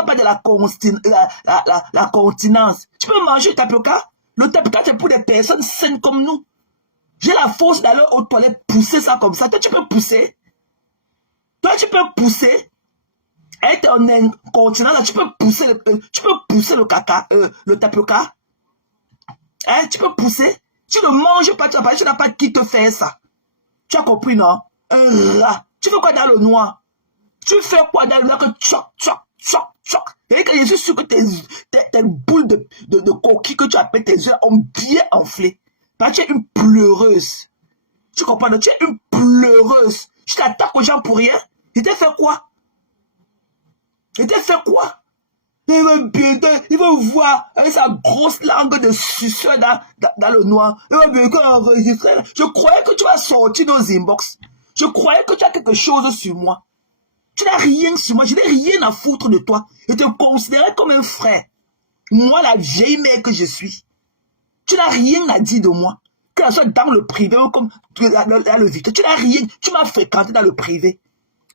n'as pas de la continence. Tu peux manger le tapioca. Le tapioca, c'est pour des personnes saines comme nous. J'ai la force d'aller aux toilettes pousser ça comme ça. Toi, tu peux pousser. Toi, tu peux pousser. Être en incontinence, tu peux pousser le caca, le tapioca. Hein, tu peux pousser. Tu ne manges pas, tu n'as pas qui te fait ça. Tu as compris, non? Un rat. Tu fais quoi dans le noir? Tu fais quoi dans le noir que tchoc, tchoc, tchoc, tchoc. Et que je suis sûr que tes boules de coquilles que tu appelles tes yeux ont bien enflé. Parce que tu es une pleureuse. Tu comprends? Tu es une pleureuse. Tu t'attaques aux gens pour rien. Il t'a fait quoi? Il t'a fait quoi? Il va voir avec sa grosse langue de suceur dans le noir. Il va bien enregistrer. Je croyais que tu vas sortir nos inbox. Je croyais que tu as quelque chose sur moi. Tu n'as rien sur moi. Je n'ai rien à foutre de toi. Je te considérais comme un frère. Moi, la vieille mère que je suis. Tu n'as rien à dire de moi. Que ce soit dans le privé ou comme dans le vite. Tu n'as rien. Tu m'as fréquenté dans le privé.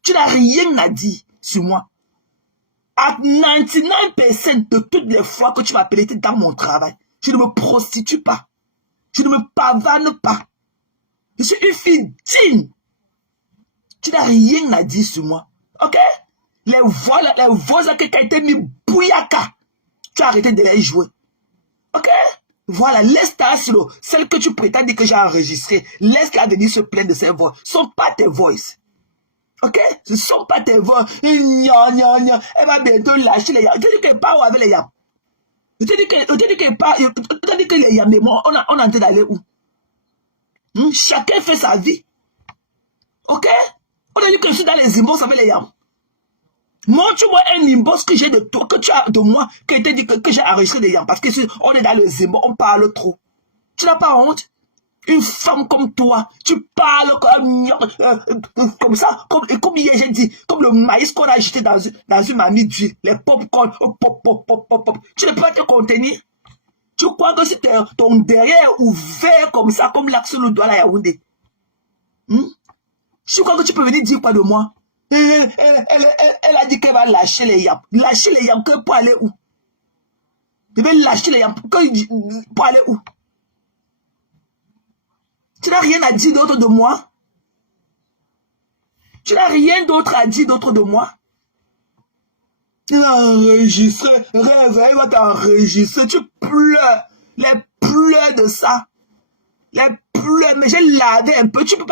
Tu n'as rien à dire sur moi. À 99% de toutes les fois que tu m'appelais dans mon travail, je ne me prostitue pas. Je ne me pavane pas. Je suis une fille digne. Tu n'as rien à dire sur moi. Ok? Les voix qui ont été mis bouillaka. Tu as arrêté de les jouer. Ok? Voilà, laisse-ta sur celle que tu prétends dire que j'ai enregistrée. Laisse-la venir se plaindre de ses voix. Ce ne sont pas tes voix. Ok? Ce ne sont pas tes voix. Elle va bientôt lâcher les yams. Je te dis qu'elle part avec les yams. Je te dis que les yams, mais moi, on a envie d'aller où? Chacun fait sa vie. Ok? On a dit que je suis dans les inbox avec les yams. Montre-moi un inbox que j'ai de toi, que tu as de moi, qui te dit que j'ai enregistré des yams. Parce que si on est dans les inbox, on parle trop. Tu n'as pas honte? Une femme comme toi, tu parles comme ça, comme hier j'ai dit, comme le maïs qu'on a jeté dans une mamie d'huile, les pop-corn, pop. Tu ne peux pas te contenir. Tu crois que si ton derrière est ouvert comme ça, comme l'axe sur le doigt à Yaoundé? Tu crois que tu peux venir dire quoi de moi? Elle a dit qu'elle va lâcher les yams. Lâcher les yams pour aller où? Elle va lâcher les yams pour aller où? Tu n'as rien à dire d'autre de moi? Tu n'as rien d'autre à dire d'autre de moi? Tu vas enregistrer, rêve, elle va t'enregistrer, tu pleures, les pleurs de ça, les pleurs, mais j'ai lavé un peu, tu ne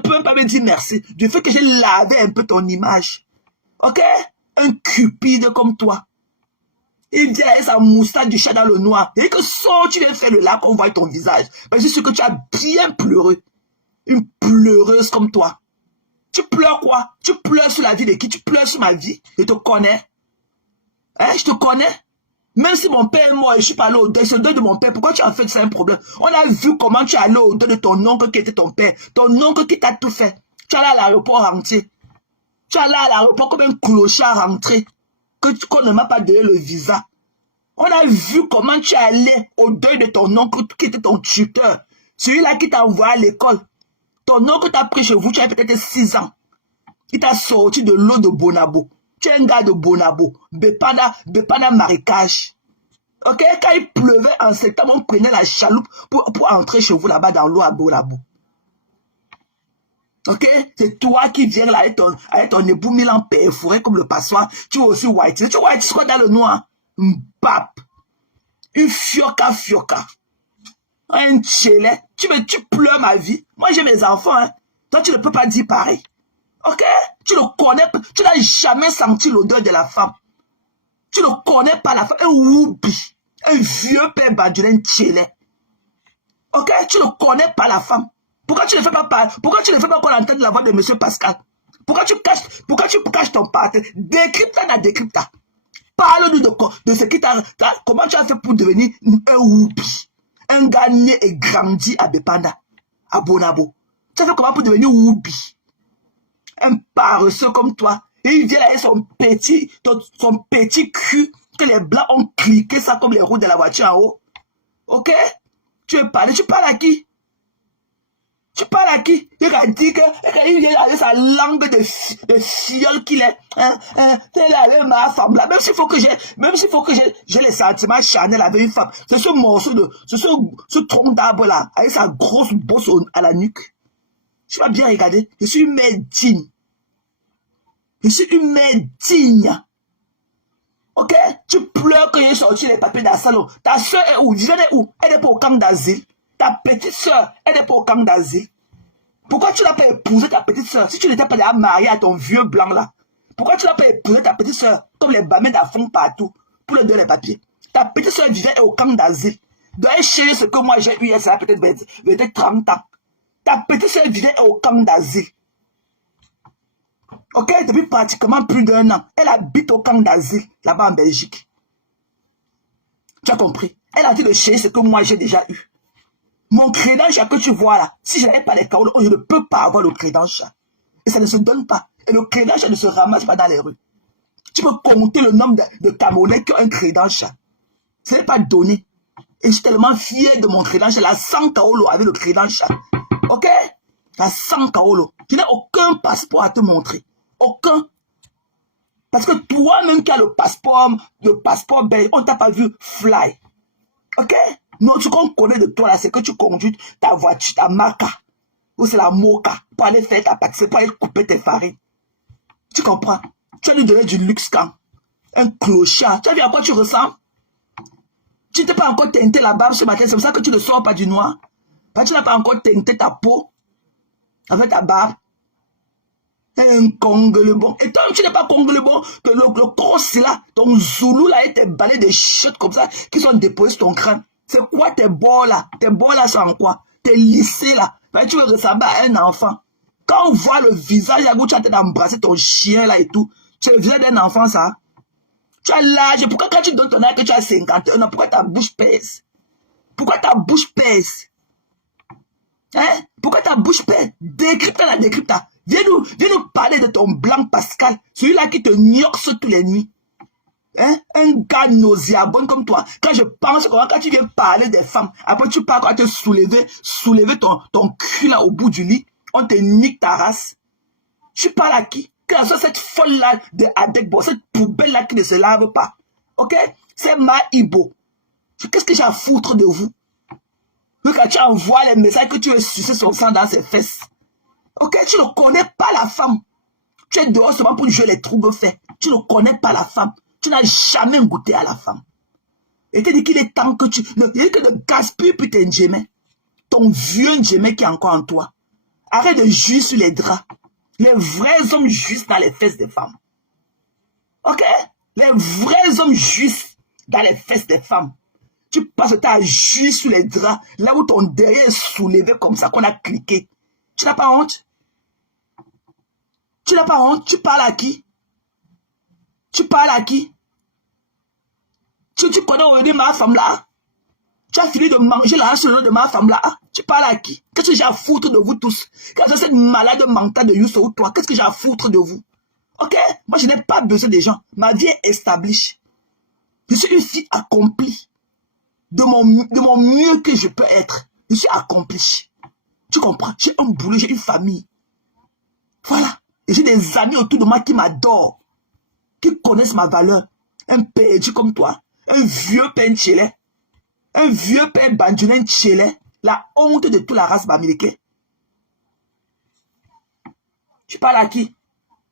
peux même pas me dire merci, du fait que j'ai lavé un peu ton image, ok? Un cupide comme toi, il vient avec sa moustache du chat dans le noir, et que sort, tu viens faire le lac, on voit ton visage, mais je suis sûr que tu as bien pleuré, une pleureuse comme toi. Tu pleures quoi? Tu pleures sur la vie de qui? Tu pleures sur ma vie? Je te connais. Hein? Je te connais. Même si mon père est mort et je suis pas allé au deuil, c'est le deuil de mon père. Pourquoi tu as fait ça un problème? On a vu comment tu es allé au deuil de ton oncle qui était ton père. Ton oncle qui t'a tout fait. Tu es allé à l'aéroport rentrer. Tu es allé à l'aéroport comme un clochard rentré. Qu'on ne m'a pas donné le visa. On a vu comment tu es allé au deuil de ton oncle qui était ton tuteur. Celui-là qui t'a envoyé à l'école. Ton oncle t'a pris chez vous, tu as peut-être 6 ans. Il t'a sorti de l'eau de Bonabo. Tu es un gars de Bonabo. Bepana marécage. Ok? Quand il pleuvait en septembre, on prenait la chaloupe pour entrer chez vous là-bas dans l'eau à Bonabo. Ok? C'est toi qui viens là avec ton époux Milan perforé comme le passoire. Tu es aussi white. Tu white quoi dans le noir? Mbap. Une fioca. Un tchélet. Tu pleures ma vie. Moi, j'ai mes enfants. Hein. Toi, tu ne peux pas dire pareil. Ok? Tu ne connais pas. Tu n'as jamais senti l'odeur de la femme. Tu ne connais pas la femme. Un woubi. Un vieux père badulé, un tchélet. Ok? Tu ne connais pas la femme. Pourquoi tu ne fais pas parler? Pourquoi tu ne fais pas qu'on entende la voix de M. Pascal? Pourquoi tu caches ton partenaire? Décrypte. Parle-nous de ce qui t'a... Comment tu as fait pour devenir un woubi? Un gars né et grandi à Bepanda, à Bonabo. Tu as fait comment pour devenir woubi? Un paresseux comme toi. Et il vient avec son petit cul que les blancs ont cliqué ça comme les roues de la voiture en haut. Ok? Tu parles à qui? Tu parles à qui? Il a dit qu'il vient avec sa langue de fiole qu'il est. T'es là avec ma femme là. Même s'il faut que j'ai les sentiments charnels avec une femme. C'est ce morceau ce tronc d'arbre là, avec sa grosse bosse à la nuque. Tu vas bien regarder. Je suis une mère digne. Je suis une mère digne. Ok? Tu pleures que j'ai sorti les papiers dans le salon. Ta soeur est où? Elle est où? Elle n'est pas au camp d'asile. Ta petite soeur, elle n'est pas au camp d'asile. Pourquoi tu n'as pas épousé ta petite soeur si tu n'étais pas déjà marié à ton vieux blanc là? Pourquoi tu n'as pas épousé ta petite soeur comme les bamins d'enfants partout pour lui donner les papiers? Ta petite soeur vivait au camp d'asile. Doit chercher ce que moi j'ai eu, ça a peut-être 30 ans. Ta petite soeur vivait au camp d'asile. Ok, depuis pratiquement plus d'1 an, elle habite au camp d'asile, là-bas en Belgique. Tu as compris? Elle a dit de chercher ce que moi j'ai déjà eu. Mon crédence que tu vois là, si je n'avais pas les Camerounais, je ne peux pas avoir le crédence. Et ça ne se donne pas. Et le crédence ne se ramasse pas dans les rues. Tu peux compter le nombre de Camerounais qui ont un crédence. Ce n'est pas donné. Et je suis tellement fier de mon crédence. La 100 Kaolo avec le crédence. Ok? La 100 Kaolo. Tu n'as aucun passeport à te montrer. Aucun. Parce que toi-même qui as le passeport belge, on ne t'a pas vu fly. Ok? Non, ce qu'on connaît de toi là, c'est que tu conduis ta voiture, ta Maca, ou c'est la Moka, pour aller faire ta pâtisserie, pour aller couper tes farines. Tu comprends? Tu vas nous donner du luxe quand? Un clochard. Tu as vu à quoi tu ressembles? Tu t'es pas encore teinté la barbe ce matin, c'est pour ça que tu ne sors pas du noir. Parce que tu n'as pas encore teinté ta peau avec ta barbe. Un conglebon. Et toi, tu n'es pas conglebon, que le cross là, ton zoulou là, et tes balais de chiottes comme ça, qui sont déposés sur ton crâne. C'est quoi tes bords là? Tes bords là sont en quoi? Tes lissés là. Ben, tu veux ressembler à un enfant. Quand on voit le visage là où tu es en train d'embrasser ton chien là et tout, tu es le visage d'un enfant ça. Tu as l'âge. Pourquoi quand tu donnes ton âge que tu as 51 ans, pourquoi ta bouche pèse? Pourquoi ta bouche pèse? Hein? Pourquoi ta bouche pèse? Décrypte-la, décrypte-la. Viens nous parler de ton blanc Pascal, celui-là qui te gnoxe tous les nuits. Hein? Un gars nauséabond comme toi. Quand je pense, quand tu viens parler des femmes, après tu pars quand te soulever ton cul là au bout du lit, on te nique ta race. Tu parles à qui? Que soit cette folle-là de Adekbo, cette poubelle-là qui ne se lave pas. Ok? C'est ma Ibo. Qu'est-ce que j'ai à foutre de vous? Quand tu envoies les messages que tu veux sucer son sang dans ses fesses. Ok? Tu ne connais pas la femme. Tu es dehors seulement pour jouer les troubles faits. Tu ne connais pas la femme. Tu n'as jamais goûté à la femme. Et tu dis qu'il est temps que tu... Il que ne gaspille plus tes njémés. Ton vieux njémé qui est encore en toi. Arrête de jouer sur les draps. Les vrais hommes jouissent dans les fesses des femmes. Ok? Les vrais hommes jouissent dans les fesses des femmes. Tu passes le temps à jouer sur les draps, là où ton derrière est soulevé comme ça, qu'on a cliqué. Tu n'as pas honte? Tu n'as pas honte? Tu parles à qui? Tu parles à qui? Tu connais aujourd'hui ma femme là? Tu as fini de manger là sur le nom de ma femme là? Tu parles à qui? Qu'est-ce que j'ai à foutre de vous tous? Quand j'ai cette malade mentale de Youssou ou toi, qu'est-ce que j'ai à foutre de vous? Ok? Moi, je n'ai pas besoin des gens. Ma vie est établie. Je suis une fille accomplie. De mon mieux que je peux être. Je suis accomplie. Tu comprends? J'ai un boulot, j'ai une famille. Voilà. Et j'ai des amis autour de moi qui m'adorent. Qui connaissent ma valeur. Un perdu comme toi. Un vieux père tchélé. Un vieux père bandounen tchélé. La honte de toute la race bamileke. Tu parles à qui?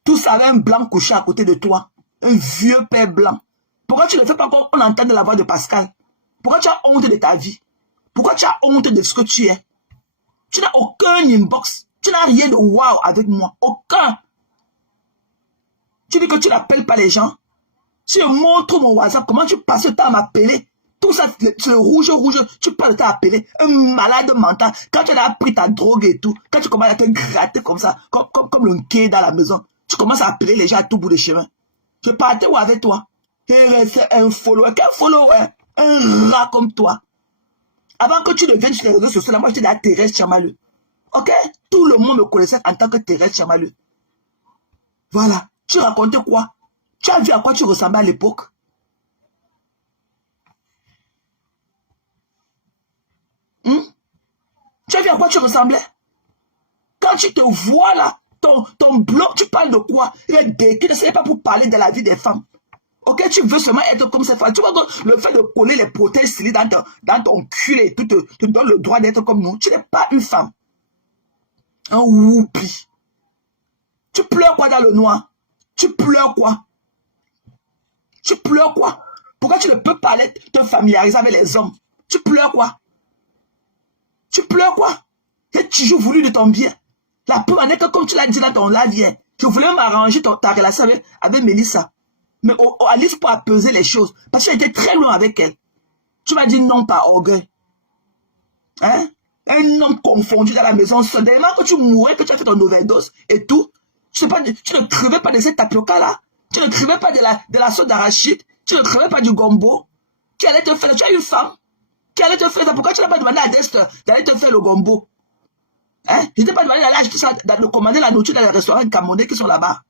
Tous avaient un blanc couché à côté de toi. Un vieux père blanc. Pourquoi tu ne fais pas qu'on entende la voix de Pascal? Pourquoi tu as honte de ta vie? Pourquoi tu as honte de ce que tu es? Tu n'as aucun inbox. Tu n'as rien de wow avec moi. Aucun. Tu dis que tu n'appelles pas les gens. Si je montre mon WhatsApp, comment tu passes le temps à m'appeler? Tout ça, c'est rouge, tu passes le temps à appeler. Un malade mental. Quand tu as pris ta drogue et tout, quand tu commences à te gratter comme ça, comme le quai dans la maison, tu commences à appeler les gens à tout bout de chemin. Je partais où avec toi? C'est un follower. Quel follower? Un rat comme toi. Avant que tu ne viennes sur les réseaux sociaux, moi j'étais la Thérèse Chamaleux. Ok? Tout le monde me connaissait en tant que Thérèse Chamaleux. Voilà. Tu racontais quoi? Tu as vu à quoi tu ressemblais à l'époque? Tu as vu à quoi tu ressemblais? Quand tu te vois là, ton bloc, tu parles de quoi? Il est décrit, ce n'est pas pour parler de la vie des femmes. Ok, tu veux seulement être comme cette femme. Tu vois que le fait de coller les prothèses dans ton cul et tout te donne le droit d'être comme nous. Tu n'es pas une femme. Un whoopi. Tu pleures quoi dans le noir? Tu pleures quoi? Tu pleures quoi? Pourquoi tu ne peux pas te familiariser avec les hommes? Tu pleures quoi? Tu pleures quoi? J'ai toujours voulu de ton bien. La preuve en est que comme tu l'as dit dans ton live, je voulais m'arranger ta relation avec Mélissa. Mais Alice pour apaiser les choses. Parce que j'étais très loin avec elle. Tu m'as dit non par orgueil. Hein? Un homme confondu dans la maison. Soudainement que tu mourais, que tu as fait ton overdose et tout. Tu ne crevais pas de cette tapioca là. Tu ne crevais pas de la sauce d'arachide. Tu ne crevais pas du gombo. Qui allait te faire? Tu as une femme qui allait te faire ça. Pourquoi tu n'as pas demandé à Dest d'aller te faire le gombo? Hein? Je t'ai pas demandé d'aller commander la nourriture dans les restaurants camerounais qui sont là-bas.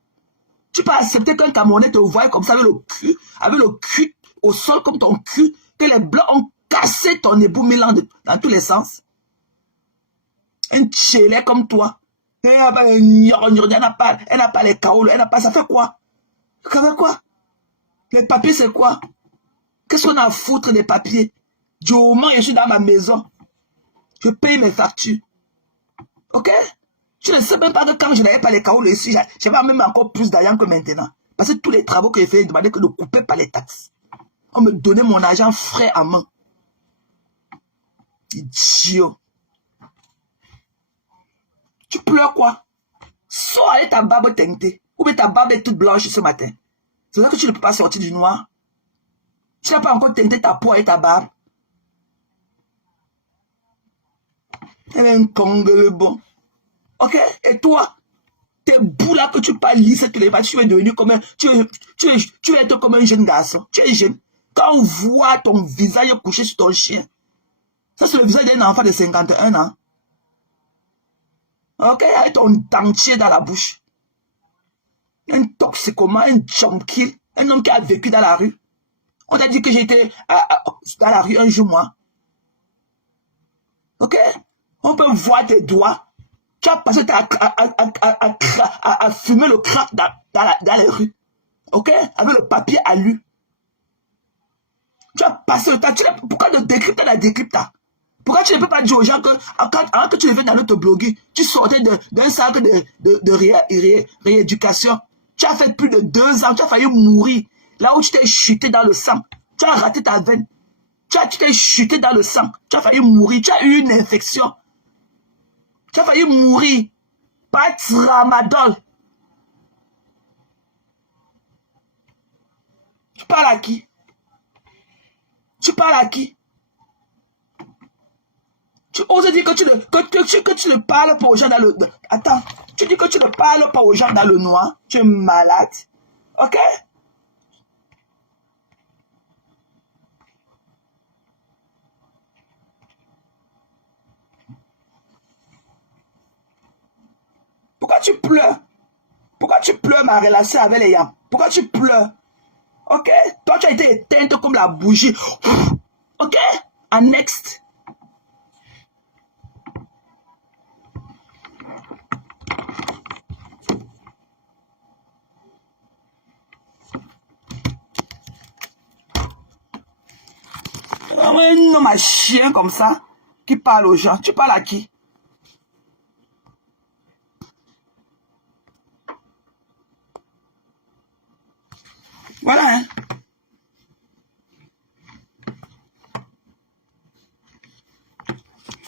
Tu peux accepter qu'un Camerounais te voie comme ça avec le cul au sol comme ton cul, que les blancs ont cassé ton ébout Milan dans tous les sens. Un tchélet comme toi. Elle n'a pas les caoles, elle n'a pas, ça fait quoi? Ça fait quoi? Les papiers c'est quoi? Qu'est-ce qu'on a à foutre des papiers? Du moment où je suis dans ma maison, je paye mes factures. Ok? Je ne sais même pas que quand je n'avais pas les caoles ici, j'avais même encore plus d'argent que maintenant. Parce que tous les travaux que j'ai fait, ils demandaient que je ne coupais pas les taxes. On me donnait mon argent frais à main. Idiot. Tu pleures quoi? Sors avec ta barbe teintée. Ou bien ta barbe est toute blanche ce matin. C'est ça que tu ne peux pas sortir du noir. Tu n'as pas encore teinté ta peau et ta barbe. Elle est un congue bon. Ok? Et toi, tes bouts là que tu parles lisser tous les matins, tu es devenu comme tu es être comme un jeune garçon. Tu es jeune. Quand on voit ton visage couché sur ton chien, ça c'est le visage d'un enfant de 51 ans. Ok? Avec ton dentier dans la bouche. Un toxicomane, un junkie, un homme qui a vécu dans la rue. On t'a dit que j'étais dans la rue un jour, moi. Ok? On peut voir tes doigts. Tu as passé à fumer le crack dans les rues. Ok? Avec le papier à lui. Tu as passé le temps. Pourquoi ne décrypter la décrypta? Pourquoi tu ne peux pas dire aux gens que avant que tu viennes dans notre bloguer, tu sortais d'un centre de rééducation. Tu as fait plus de 2 ans. Tu as failli mourir. Là où tu t'es chuté dans le sang. Tu as raté ta veine. Tu t'es chuté dans le sang. Tu as failli mourir. Tu as eu une infection. Tu as failli mourir. Pas tramadol. Tu parles à qui? Tu parles à qui? Tu oses dire que tu ne parles pas aux gens dans le... Attends. Tu dis que tu ne parles pas aux gens dans le noir. Tu es malade. Ok? Pourquoi tu pleures? Pourquoi tu pleures ma relation avec les gens? Pourquoi tu pleures? Ok? Toi, tu as été éteinte comme la bougie. Ok? En next. Un homme à chien comme ça, qui parle aux gens. Tu parles à qui? Voilà, hein.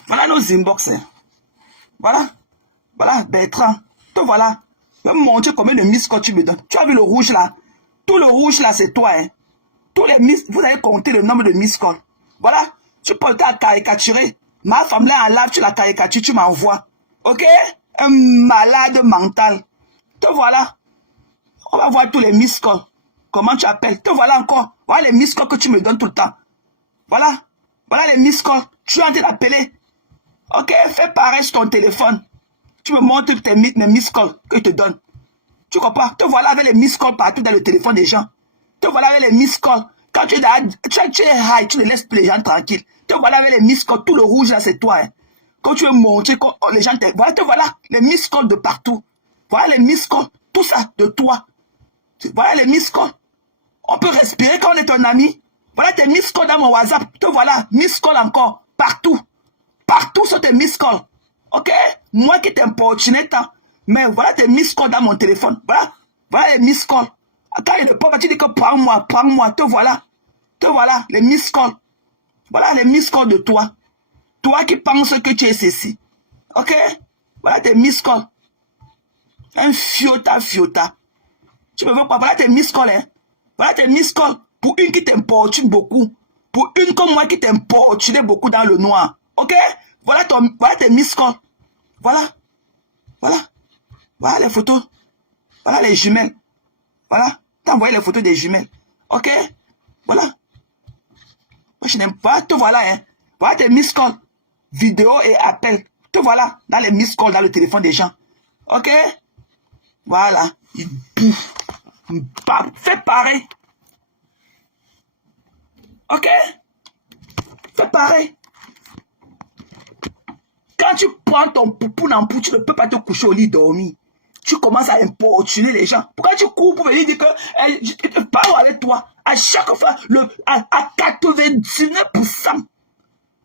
Voilà nos inbox. Hein. Voilà. Voilà, Bertrand. Te voilà. Je vais me montrer combien de miss que tu me donnes. Tu as vu le rouge là? Tout le rouge là, c'est toi. Hein. Tous les miss, vous avez compté le nombre de miss calls. Voilà. Tu peux te caricaturer. Ma femme là en live, tu la caricatures, tu m'envoies. Ok? Un malade mental. Te voilà. On va voir tous les miss calls. Comment tu appelles? Te voilà encore. Voilà les miss calls que tu me donnes tout le temps. Voilà. Voilà les miss calls. Tu es en train d'appeler. Ok? Fais pareil sur ton téléphone. Tu me montres mes miss calls que je te donne. Tu comprends? Te voilà avec les miss calls partout dans le téléphone des gens. Te voilà avec les miss calls. Quand tu es high, tu ne laisses plus les gens tranquilles. Te voilà avec les miss calls. Tout le rouge là, c'est toi. Hein. quand tu veux montrer, quand les gens voilà les miss calls de partout. Voilà les miss calls, tout ça de toi. Voilà les miss calls. On peut respirer quand on est ton ami. Voilà tes miss calls dans mon WhatsApp. Te voilà, miss calls encore, partout. Partout sur tes miss calls. Ok? Moi qui t'importunais tant. Mais voilà tes miss calls dans mon téléphone. Voilà. Voilà les miss calls. Quand il ne peut pas, tu dis que prends-moi. Te voilà. Te voilà, les miss calls. Voilà les miss calls de toi. Toi qui penses que tu es ceci. Ok? Voilà tes miss calls. Un fiota. Tu me veux pas? Voilà tes miss calls. Hein? Voilà tes miss calls. Pour une qui t'importune beaucoup. Pour une comme moi qui t'importunait beaucoup dans le noir. Ok? Voilà tes miss calls. Voilà. Voilà les photos. Voilà les jumelles. Voilà. T'as envoyé les photos des jumelles. Ok? Voilà. Moi, je n'aime pas. Te voilà, hein. Voilà tes miss calls. Vidéo et appel. Te voilà. Dans les miss calls, dans le téléphone des gens. Ok? Voilà. Fais pareil. Ok? Fais pareil. Quand tu prends ton poupou dans pou, tu ne peux pas te coucher au lit dormir. Tu commences à importuner les gens. Pourquoi tu cours pour venir dire que je parle avec toi? À chaque fois, à 99%,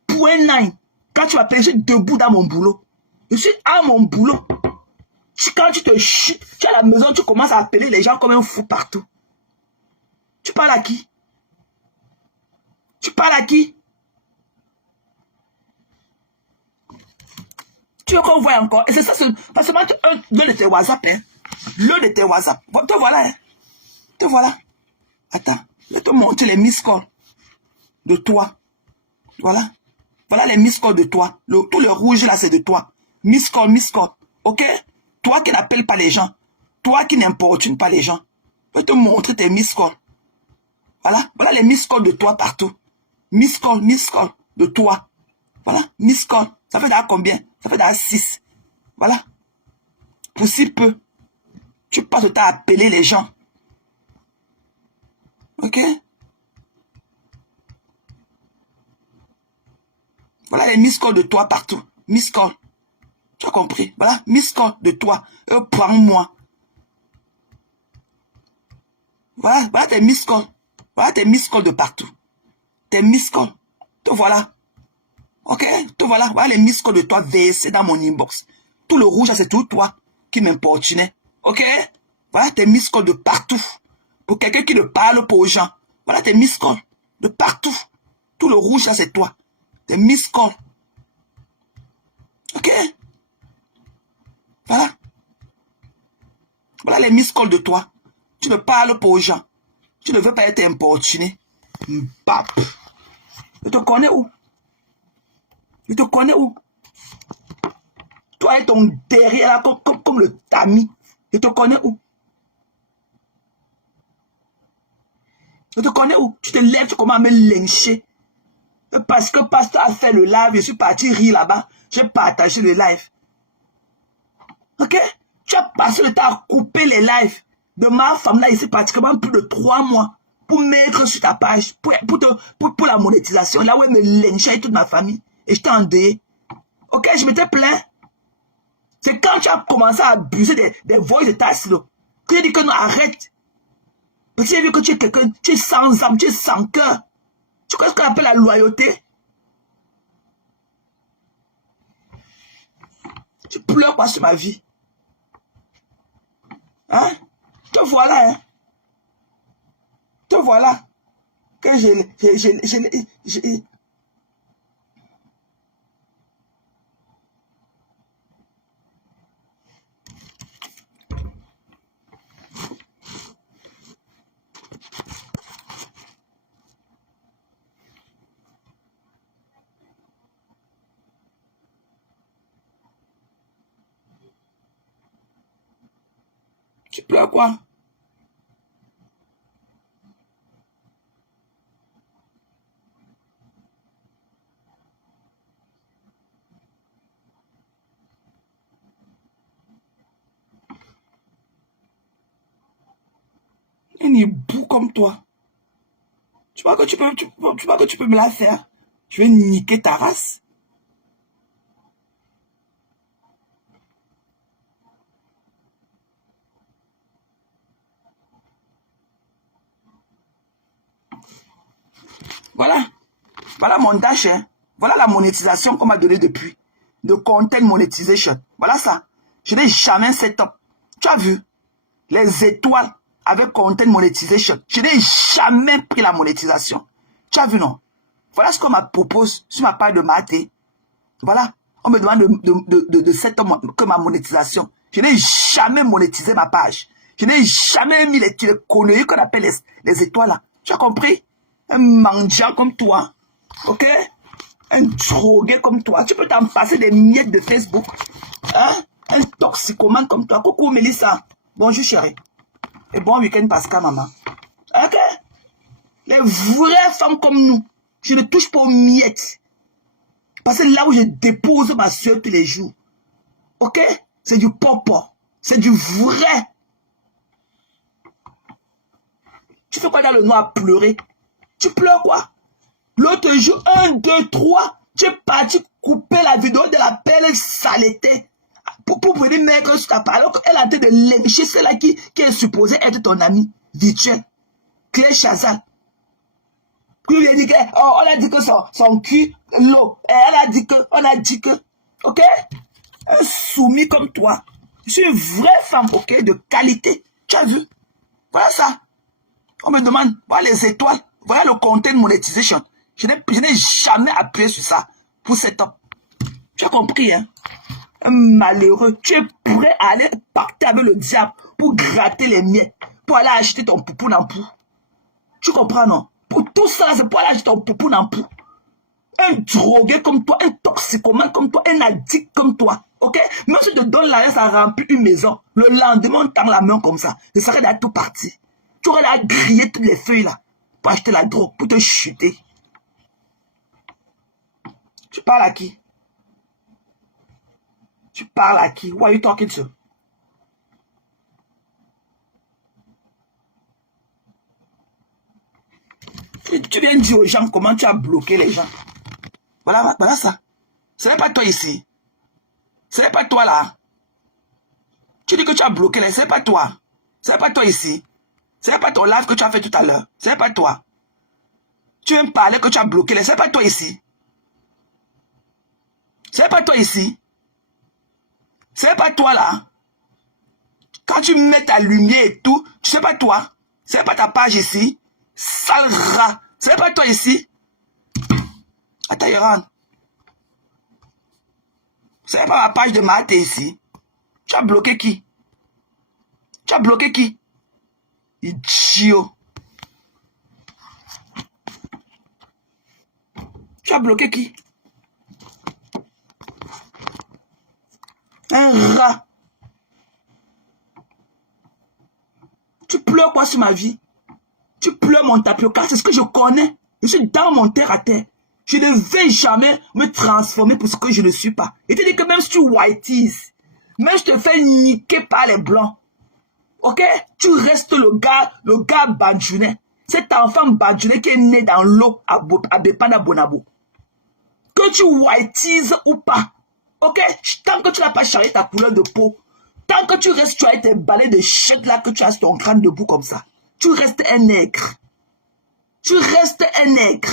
point 9, quand tu m'appelles, je suis debout dans mon boulot. Je suis à mon boulot. Quand tu te chutes, tu es à la maison, tu commences à appeler les gens comme un fou partout. Tu parles à qui? Tu parles à qui? Tu veux qu'on voit encore? Et c'est ça, parce que l'un de tes WhatsApp, hein. L'un de tes WhatsApp. Te voilà, hein. Te voilà. Attends, je vais te montrer les miss calls de toi. Voilà. Voilà les miss calls de toi. Tout le rouge là, c'est de toi. Miss call. Ok? Toi qui n'appelles pas les gens. Toi qui n'importune pas les gens. Je vais te montrer tes miss calls. Voilà. Voilà les miss calls de toi partout. Miss call de toi. Voilà. Miss call. Ça fait dans combien? Ça fait dans 6. Voilà. Pour si peu. Tu passes le temps à appeler les gens. Ok? Voilà les miss calls de toi partout. Miss call. Tu as compris? Voilà. Miss call de toi. Prends-moi. Voilà tes miss calls. Voilà tes miss calls de partout. Tes miss calls. Te voilà. Ok? Te voilà. Voilà les miss calls de toi versés dans mon inbox. Tout le rouge, c'est tout toi qui m'importunait. Ok? Voilà tes miss calls de partout. Pour quelqu'un qui ne parle pas aux gens. Voilà tes miss calls de partout. Tout le rouge, là, c'est toi. Tes miss calls. Ok? Voilà. Voilà les miss calls de toi. Tu ne parles pas aux gens. Tu ne veux pas être importuné. Bap. Je te connais où? Je te connais où? Toi et ton derrière là, comme le tamis. Je te connais où? Je te connais où? Tu te lèves, tu commences à me lyncher. Parce que Pasteur a fait le live, je suis parti rire là-bas. J'ai partagé le live. Ok? Tu as passé le temps à couper les lives de ma femme là ici pratiquement plus de 3 mois pour mettre sur ta page, pour la monétisation. Là où elle me lynchait avec toute ma famille. Et je t'ai endeuillé. Ok? Je m'étais plaint. C'est quand tu as commencé à abuser des voix de ta silo que j'ai dit que non, arrête. Parce que j'ai vu que tu es quelqu'un, tu es sans âme, tu es sans cœur. Tu connais ce qu'on appelle la loyauté? Tu pleures pas sur ma vie. Hein? Te voilà, hein? Te voilà. Que tu pleures quoi? Un hibou comme toi. Tu vois que tu peux me la faire. Je vais niquer ta race. Voilà. Voilà mon dash. Hein. Voilà la monétisation qu'on m'a donnée depuis. De content monetization. Voilà ça. Je n'ai jamais set up. Tu as vu? Les étoiles avec content monetization. Je n'ai jamais pris la monétisation. Tu as vu, non? Voilà ce qu'on m'a propose sur ma page de Maté. Voilà. On me demande de set up que ma monétisation. Je n'ai jamais monétisé ma page. Je n'ai jamais mis les conneries qu'on appelle les étoiles là. Tu as compris? Un mendiant comme toi. Ok? Un drogué comme toi. Tu peux t'en passer des miettes de Facebook. Hein? Un toxicomane comme toi. Coucou Mélissa. Bonjour chérie. Et bon week-end Pascal maman. Ok? Les vraies femmes comme nous. Je ne touche pas aux miettes. Parce que là où je dépose ma soeur tous les jours. Ok? C'est du popo. C'est du vrai. Tu fais quoi dans le noir à pleurer? Tu pleures quoi? L'autre jour, 1, 2, 3, tu es parti couper la vidéo de la belle saleté. Pour venir mettre sur ta part. Alors qu'elle a en train de lécher celle-là qui est supposée être ton ami virtuel. Claire Chazal. Puis il a dit que, oh, on a dit que son cul, l'eau. Et elle a dit que, on a dit que, ok? Un soumis comme toi. Je suis une vraie femme, ok, de qualité. Tu as vu? Voilà ça. On me demande, voilà les étoiles, voilà le content monetization. Je n'ai jamais appuyé sur ça pour cet homme. Tu as compris, hein? Un malheureux. Tu es prêt à aller pacter avec le diable pour gratter les miettes, pour aller acheter ton poupou nampou. Tu comprends, non? Pour tout ça, c'est pour aller acheter ton poupou nampou. Un drogué comme toi, un toxicomane comme toi, un addict comme toi. Ok? Même si je te donne l'argent, ça remplit une maison. Le lendemain, on tend la main comme ça. Je serais là tout parti. Tu aurais là griller toutes les feuilles là pour acheter la drogue, pour te chuter. Tu parles à qui? Tu parles à qui? Who are you talking to? Tu viens dire aux gens comment tu as bloqué les gens. Voilà, voilà ça. Ce n'est pas toi ici. Ce n'est pas toi là. Tu dis que tu as bloqué les... Ce n'est pas toi. Ce n'est pas toi ici. Ce n'est pas ton live que tu as fait tout à l'heure. Ce n'est pas toi. Tu viens me parler que tu as bloqué les... Ce n'est pas toi ici. Ce n'est pas toi ici. Ce n'est pas toi là. Quand tu mets ta lumière et tout, tu sais pas toi. Ce n'est pas ta page ici. Sale rat. Ce n'est pas toi ici. Attends, Yoran. Ce n'est pas ma page de Maté ici. Tu as bloqué qui? Tu as bloqué qui? Idiot. Tu as bloqué qui? Un rat. Tu pleures quoi sur ma vie? Tu pleures mon tapioca, c'est ce que je connais. Je suis dans mon terre à terre. Je ne vais jamais me transformer pour ce que je ne suis pas. Et tu dis que même si tu whiteys, même si je te fais niquer par les blancs, ok? Tu restes le gars Bandjounet. Cet enfant Bandjounet qui est né dans l'eau à Bepanda Bonabo. Que tu whiteys ou pas, ok? Tant que tu n'as pas changé ta couleur de peau, tant que tu restes, tu as tes balais de chèque là que tu as sur ton crâne debout comme ça. Tu restes un nègre. Tu restes un nègre.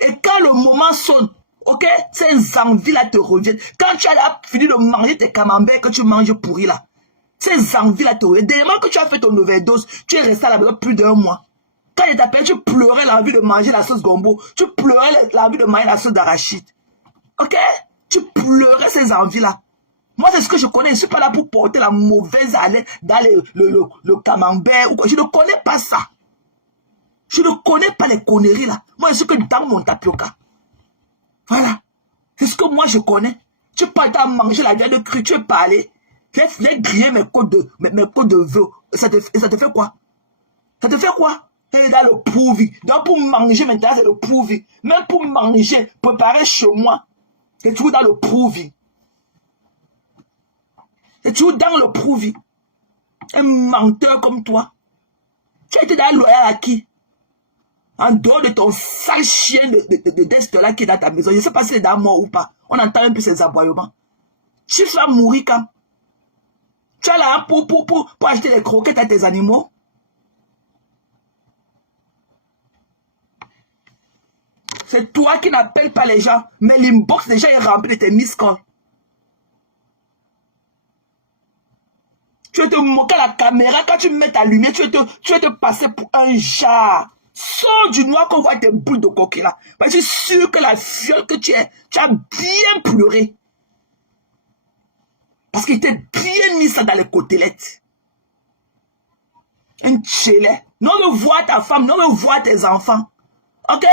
Et quand le moment sonne, ok, ces envies-là te reviennent. Quand tu as fini de manger tes camemberts que tu manges pourris là, ces envies-là te reviennent. Dès que tu as fait ton overdose, tu es resté à la maison plus d'1 mois. Quand il t'appelle, tu pleurais l'envie de manger la sauce gombo. Tu pleurais l'envie de manger la sauce d'arachide. Ok? Tu pleurais ces envies-là. Moi, c'est ce que je connais. Je ne suis pas là pour porter la mauvaise haleine dans le camembert ou quoi. Je ne connais pas ça. Je ne connais pas les conneries là. Moi, je suis que dans mon tapioca. Voilà. C'est ce que moi je connais. Tu parles à manger la viande crue, tu es parlé. J'ai grillé mes côtes de veau. Ça te fait quoi? Ça te fait quoi? C'est dans le prouvi. Donc pour manger maintenant, c'est le prouvi. Même pour manger, préparer chez moi, c'est toujours dans le prouvi. C'est toujours dans le prouvi. Un menteur comme toi. Tu as été dans loyal à qui? En dehors de ton sale chien de Dest là qui est dans ta maison. Je ne sais pas s'il est dans mort ou pas. On entend un peu ses aboiements. Tu vas mourir quand? Tu es là pour acheter les croquettes à tes animaux? C'est toi qui n'appelles pas les gens, mais l'inbox déjà est rempli de tes miss calls. Tu vas te moquer à la caméra, quand tu mets ta lumière, tu vas te passer pour un jar. Sors du noir qu'on voit tes boules de coquille là. Je suis sûr que la fiole que tu es, tu as bien pleuré. Parce qu'il t'a bien mis ça dans les côtelettes. Un tchélet. Non me vois ta femme, non me vois tes enfants. Ok?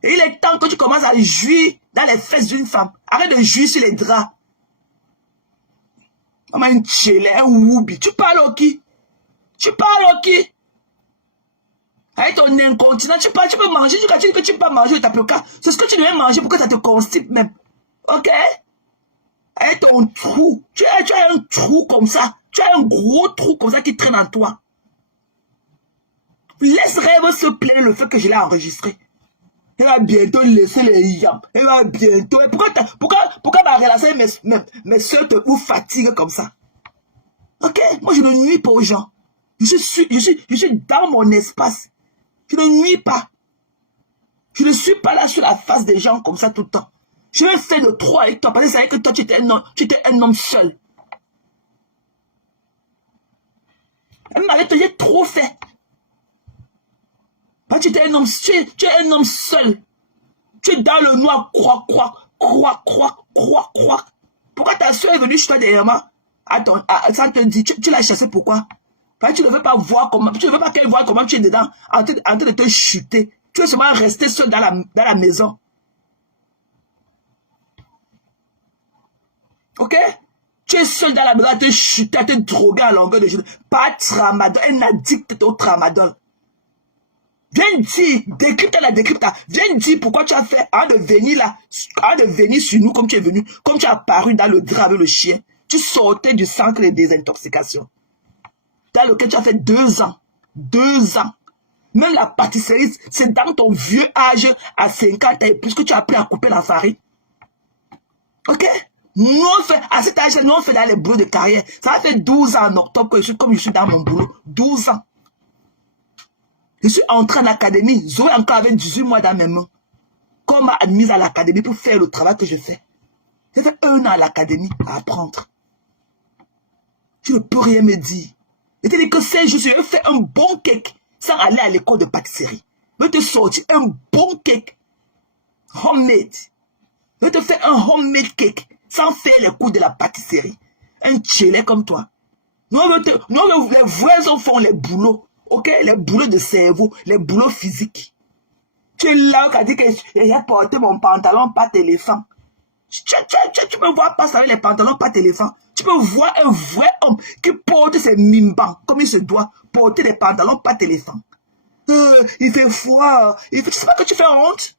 Et il est temps que tu commences à jouir dans les fesses d'une femme. Arrête de jouir sur les draps. Comme un tchélet, un woubi. Tu parles au qui? Tu parles au qui? Avec ton incontinent, tu peux manger, tu dis que tu peux pas manger le tapioca. C'est ce que tu devais manger pour que ça te constipe même. Ok? Avec ton trou, tu as un trou comme ça. Tu as un gros trou comme ça qui traîne en toi. Laisse Rêve se plaindre le fait que je l'ai enregistré. Elle va bientôt laisser les yams. Elle va bientôt... Pourquoi ma relation avec mes soeurs te vous fatigue comme ça? Ok? Moi, je ne nuis pas aux gens. Je suis dans mon espace. Je ne nuis pas. Je ne suis pas là sur la face des gens comme ça tout le temps. Je vais faire de trop avec toi parce que c'est vrai que toi, tu étais un homme seul. Elle m'avait dit, j'ai trop fait. Parce que tu es un homme seul. Tu es dans le noir, croix. Pourquoi ta soeur est venue chez toi derrière moi? Attends, ça te dit, tu l'as chassée pourquoi? Parce que tu ne veux pas voir comment, tu ne veux pas qu'elle voie comment tu es dedans, en train de te chuter. Tu veux seulement rester seul dans la maison. Ok? Tu es seul dans la maison à te chuter, à te droguer à longueur de journée. Pas tramadol, un addict au tramadol. Viens dire, décrypte. Viens dire pourquoi tu as fait, avant de venir sur nous comme tu es venu, comme tu as apparu dans le drap avec le chien. Tu sortais du centre de désintoxication. Dans lequel tu as fait 2 ans. 2 ans. Même la pâtisserie, c'est dans ton vieux âge, à 50 ans et plus, que tu as appris à couper la farine. Ok? Nous, à cet âge-là, nous, on fait là les boulots de carrière. Ça a fait 12 ans en octobre que comme je suis dans mon boulot. 12 ans. Je suis entré en académie. Zoé encore avec 18 mois dans mes mains. Qu'on m'a admise à l'académie pour faire le travail que je fais. J'ai fait 1 an à l'académie à apprendre. Tu ne peux rien me dire. C'est-à-dire que ces jours, je fais un bon cake sans aller à l'école de pâtisserie. Je te sortir un bon cake homemade. Je te fais un homemade cake sans faire les cours de la pâtisserie. Un tchélet comme toi. Nous, les voisins font les boulots. Ok, les boulots de cerveau, les boulots physiques. Tu es là, qui a dit que j'ai porté mon pantalon pas éléphant. Tu me vois pas avec les pantalons pas éléphant. Tu peux voir un vrai homme qui porte ses mimbans comme il se doit porter des pantalons pas éléphant. Il fait froid. Tu ne sais pas que tu fais honte.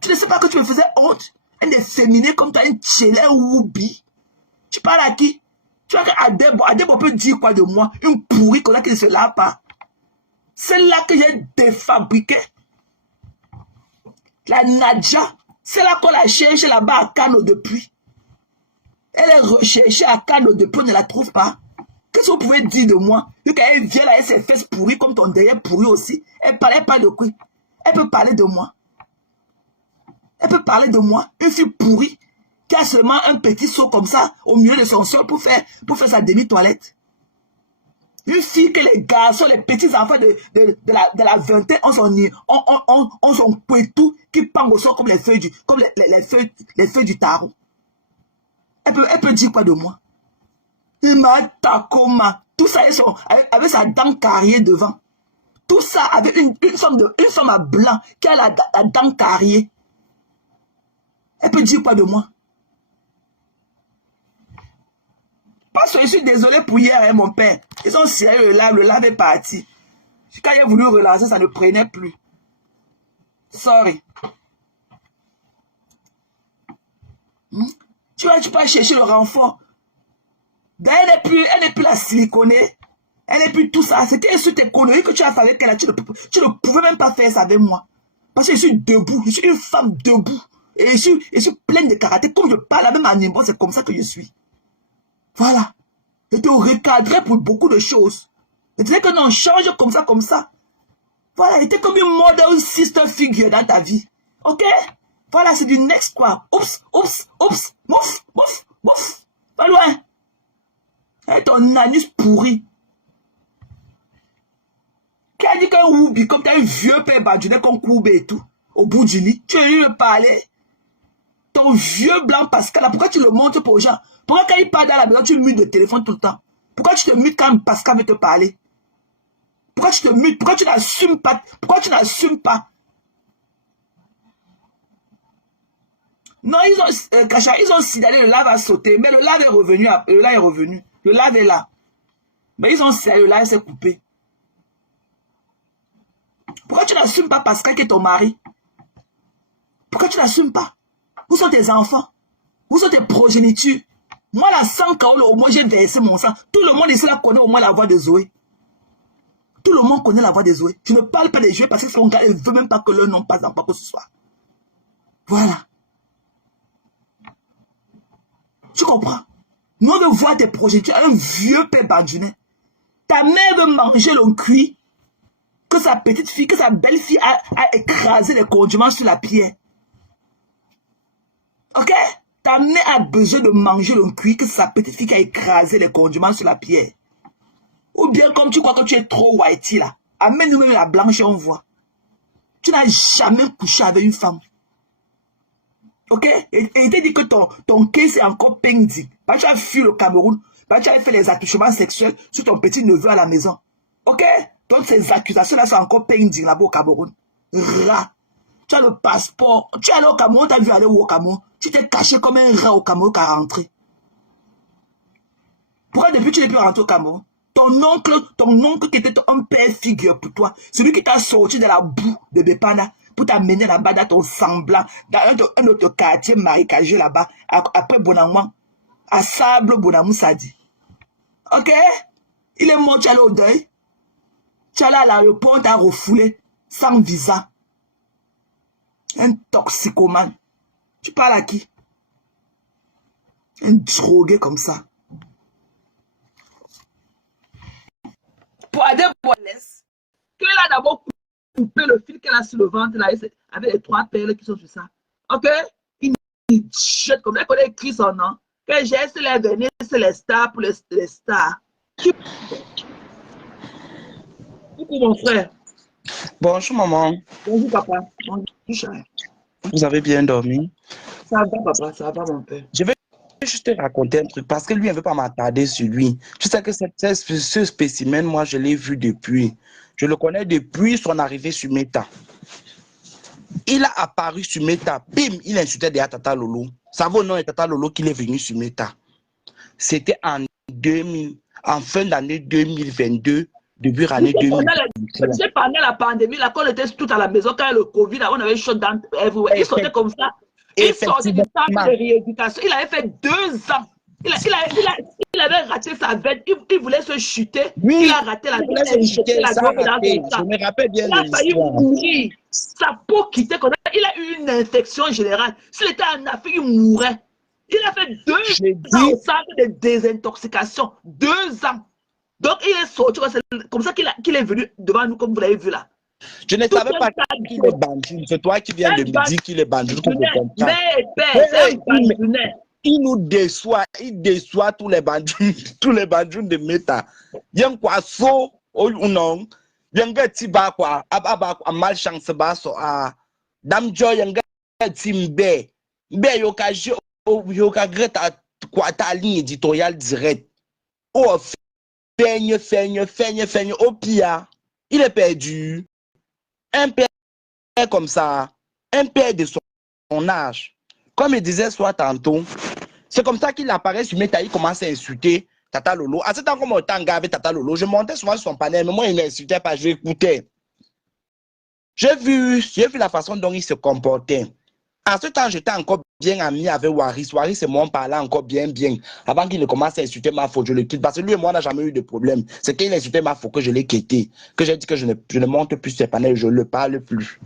Tu ne sais pas que tu me faisais honte. Un efféminé comme toi, un tchélet, un woubi. Tu parles à qui? Tu vois qu'Adebo peut dire quoi de moi? Une pourrie comme ça qui ne se lave pas. C'est là que j'ai défabriqué. La Nadja, c'est là qu'on la cherche là-bas à Kano depuis. Elle est recherchée à Kano depuis, on ne la trouve pas. Qu'est-ce que vous pouvez dire de moi? Quand elle vient là, elle ses fesses pourries comme ton derrière pourri aussi. Elle parlait pas de quoi? Elle peut parler de moi. Elle peut parler de moi. Une fille pourrie qui a seulement un petit seau comme ça au milieu de son sol pour faire sa demi-toilette. Une fille que les garçons, les petits enfants de la vingtaine ont son couetou qui pend au sol comme les feuilles du tarot. Elle peut dire quoi de moi? Il m'a takoma. Tout ça avec sa dent carriée devant. Tout ça avec une femme à blanc qui a la dent carriée. Elle peut dire quoi de moi? Parce que je suis désolé pour hier, hein, mon père. Ils sont sérieux, le lave est parti. Quand j'ai voulu relancer, ça ne prenait plus. Sorry. Tu peux chercher le renfort. Elle n'est plus la siliconée. Elle n'est plus tout ça. C'était sur tes conneries que tu as fait avec elle. Tu ne pouvais même pas faire ça avec moi. Parce que je suis debout. Je suis une femme debout. Et je suis pleine de karaté. Comme je parle même en niveau, c'est comme ça que je suis. Voilà. Je te recadrais pour beaucoup de choses. Je disais que non, change comme ça. Voilà, il était comme une model sister figure dans ta vie. Ok? Voilà, c'est du next quoi. Oups, oups, oups, mouf, mouf, mouf. Pas loin. Et ton anus pourri. Qui a dit qu'un Woubi, comme t'as un vieux père badounet qu'on courbe et tout, au bout du lit, tu veux lui parler. Ton vieux blanc Pascal, pourquoi tu le montres pour aux gens? Pourquoi quand il parle dans la maison, tu mutes le téléphone tout le temps? Pourquoi tu te mutes quand Pascal veut te parler? Pourquoi tu te mutes? Pourquoi tu n'assumes pas? Pourquoi tu n'assumes pas? Non, ils ont, Kacha, ils ont signalé le lave a sauté, mais le lave est revenu. Le lave est revenu. Le lave est là. Mais ils ont signalé, le lave s'est coupé. Pourquoi tu n'assumes pas Pascal qui est ton mari? Pourquoi tu n'assumes pas? Où sont tes enfants? Où sont tes progénitures? Moi, la 100 Kaolo, au moins j'ai versé mon sang. Tout le monde ici là connaît au moins la voix de Zoé. Tout le monde connaît la voix de Zoé. Je ne parle pas des jeux parce que son gars ne veut même pas que leur nom passe en quoi que ce soit. Voilà. Tu comprends? Nous, on veut voir tes progénitures, un vieux père badounet. Ta mère veut manger le cuit que sa petite fille, que sa belle-fille a écrasé les condiments sur la pierre. Ok? Ta mère a besoin de manger le cuit que sa petite fille qui a écrasé les condiments sur la pierre. Ou bien comme tu crois que tu es trop whitey là. Amène-nous même la blanche et on voit. Tu n'as jamais couché avec une femme. Ok? Et il t'a dit que ton case est encore pending. Bah, tu as fui le Cameroun. Bah, tu as fait les attouchements sexuels sur ton petit neveu à la maison. Ok? Donc ces accusations-là sont encore pending là-bas au Cameroun. Rat. Tu as le passeport. Tu es allé au Cameroun, tu as vu aller au Cameroun. Tu t'es caché comme un rat au Cameroun qu'à rentrer. Pourquoi depuis tu n'es plus rentré au Cameroun? Ton oncle qui était un père figure pour toi, celui qui t'a sorti de la boue de Bepana pour t'amener là-bas dans ton semblant, dans un autre quartier marécageux là-bas, après Bonamouan, à Sable Bonamou Sadi. Ok? Il est mort, tu es allé au deuil. Tu es allé à l'aéroport, tu as refoulé sans visa. Un toxicomane. Tu parles à qui? Un drogué comme ça. Pour Adé Boilès, qu'elle a d'abord coupé le fil qu'elle a sur le ventre là, avec les 3 perles qui sont sur ça. Ok? Il jette comme ça, qu'on a écrit son nom. Que j'ai sur les Vénus, c'est les stars pour les stars. Coucou mon frère. Bonjour maman. Bonjour papa. Bonjour chérie. Vous avez bien dormi? Ça va papa, ça va mon père. Je vais juste te raconter un truc parce que lui, il ne veut pas m'attarder sur lui. Tu sais que ce spécimen, moi, je l'ai vu depuis. Je le connais depuis son arrivée sur Meta. Il a apparu sur Meta. Bim, il insultait déjà Tata Lolo. Ça vaut le nom de Tata Lolo qu'il est venu sur Meta. C'était en fin d'année 2022, début d'année 2023. C'est pendant la pandémie, là, quand on était tout à la maison, quand le Covid, là, on avait shut down everywhere. Il sortait comme ça. Il sortait du centre de rééducation. Il avait fait 2 ans. Il avait raté sa veine. Il voulait se chuter. Oui, il a raté la veine. Je me rappelle bien de l'histoire. Il a failli mourir. Sa peau quittait. Il a eu une infection générale. S'il était en Afrique, il mourrait. Il a fait 2 ans au centre de désintoxication. 2 ans. Donc, il est sorti. C'est comme ça qu'il est venu devant nous, comme vous l'avez vu là. Je ne savais pas qu'il est bandit. C'est toi qui viens de me dire qu'il est bandit. Il nous déçoit. Il déçoit tous les bandits de Meta. Yang quoi so ou non. Yang tiba quoi. Aba malchance baso a. Damjo yang timbe. Mbe yoka greta quoi ta ligne éditoriale directe. Oh feigne au pire. Il est perdu. Un père comme ça, un père de son âge, comme il disait soit tantôt, c'est comme ça qu'il apparaît sur Meta, il commence à insulter Tata Lolo. À ce temps, comme on était en gars avec Tata Lolo, je montais souvent sur son panel, mais moi, il n'insultait pas, je l'écoutais. J'ai vu la façon dont il se comportait. À ce temps, j'étais encore bien ami avec Waris. Waris et moi, on parlait encore bien. Avant qu'il ne commence à insulter ma faute, je le quitte. Parce que lui et moi, on n'a jamais eu de problème. C'est qu'il insultait ma faute que je l'ai quitté. Que j'ai dit que je ne monte plus ses panels, je ne le parle plus.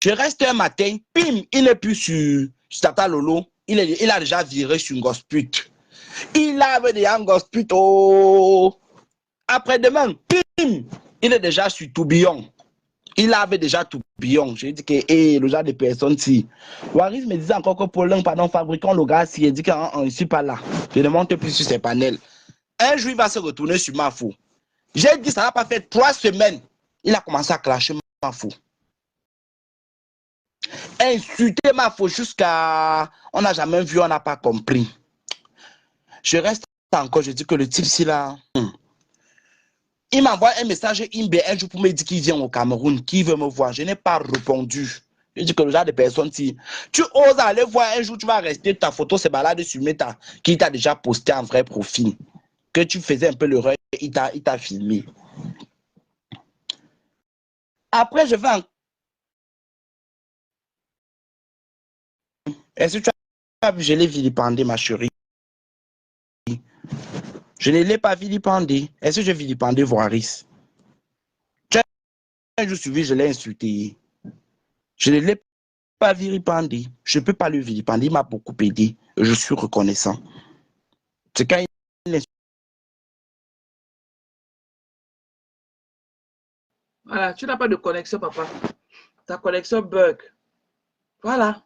Je reste un matin, pim, il n'est plus sur Tata Lolo. Il a déjà viré sur Ngosput. Il avait déjà Ngosput. Oh. Après-demain, pim, il est déjà sur tourbillon. Il avait déjà tourbillon. J'ai dit que le genre de personnes, si. Waris me disait encore que pour l'un, pardon, fabricant le gars, si il dit qu'il ne suis pas là. Je ne monte plus sur ses panels. Un jour, il va se retourner sur Mafo. J'ai dit, ça n'a pas fait 3 semaines. Il a commencé à clasher Mafo. Insulter Mafo jusqu'à... On n'a jamais vu, on n'a pas compris. Je reste encore, je dis que le type, si là... Il m'envoie un message un jour pour me dire qu'il vient au Cameroun, qu'il veut me voir. Je n'ai pas répondu. Je dis que le genre de personne, si tu oses aller voir un jour, tu vas rester, ta photo se balade sur Meta, qui t'a déjà posté en vrai profil. Que tu faisais un peu l'erreur, il t'a filmé. Après, je vais en... Est-ce que tu as vu, je l'ai vilipendé, ma chérie? Je ne l'ai pas vilipendé. Est-ce que j'ai vilipendé Voiris? Tu as un jour suivi, je l'ai insulté. Je ne l'ai pas vilipendé. Je ne peux pas le vilipender. Il m'a beaucoup aidé. Je suis reconnaissant. C'est quand il... Voilà, tu n'as pas de connexion, papa. Ta connexion bug. Voilà.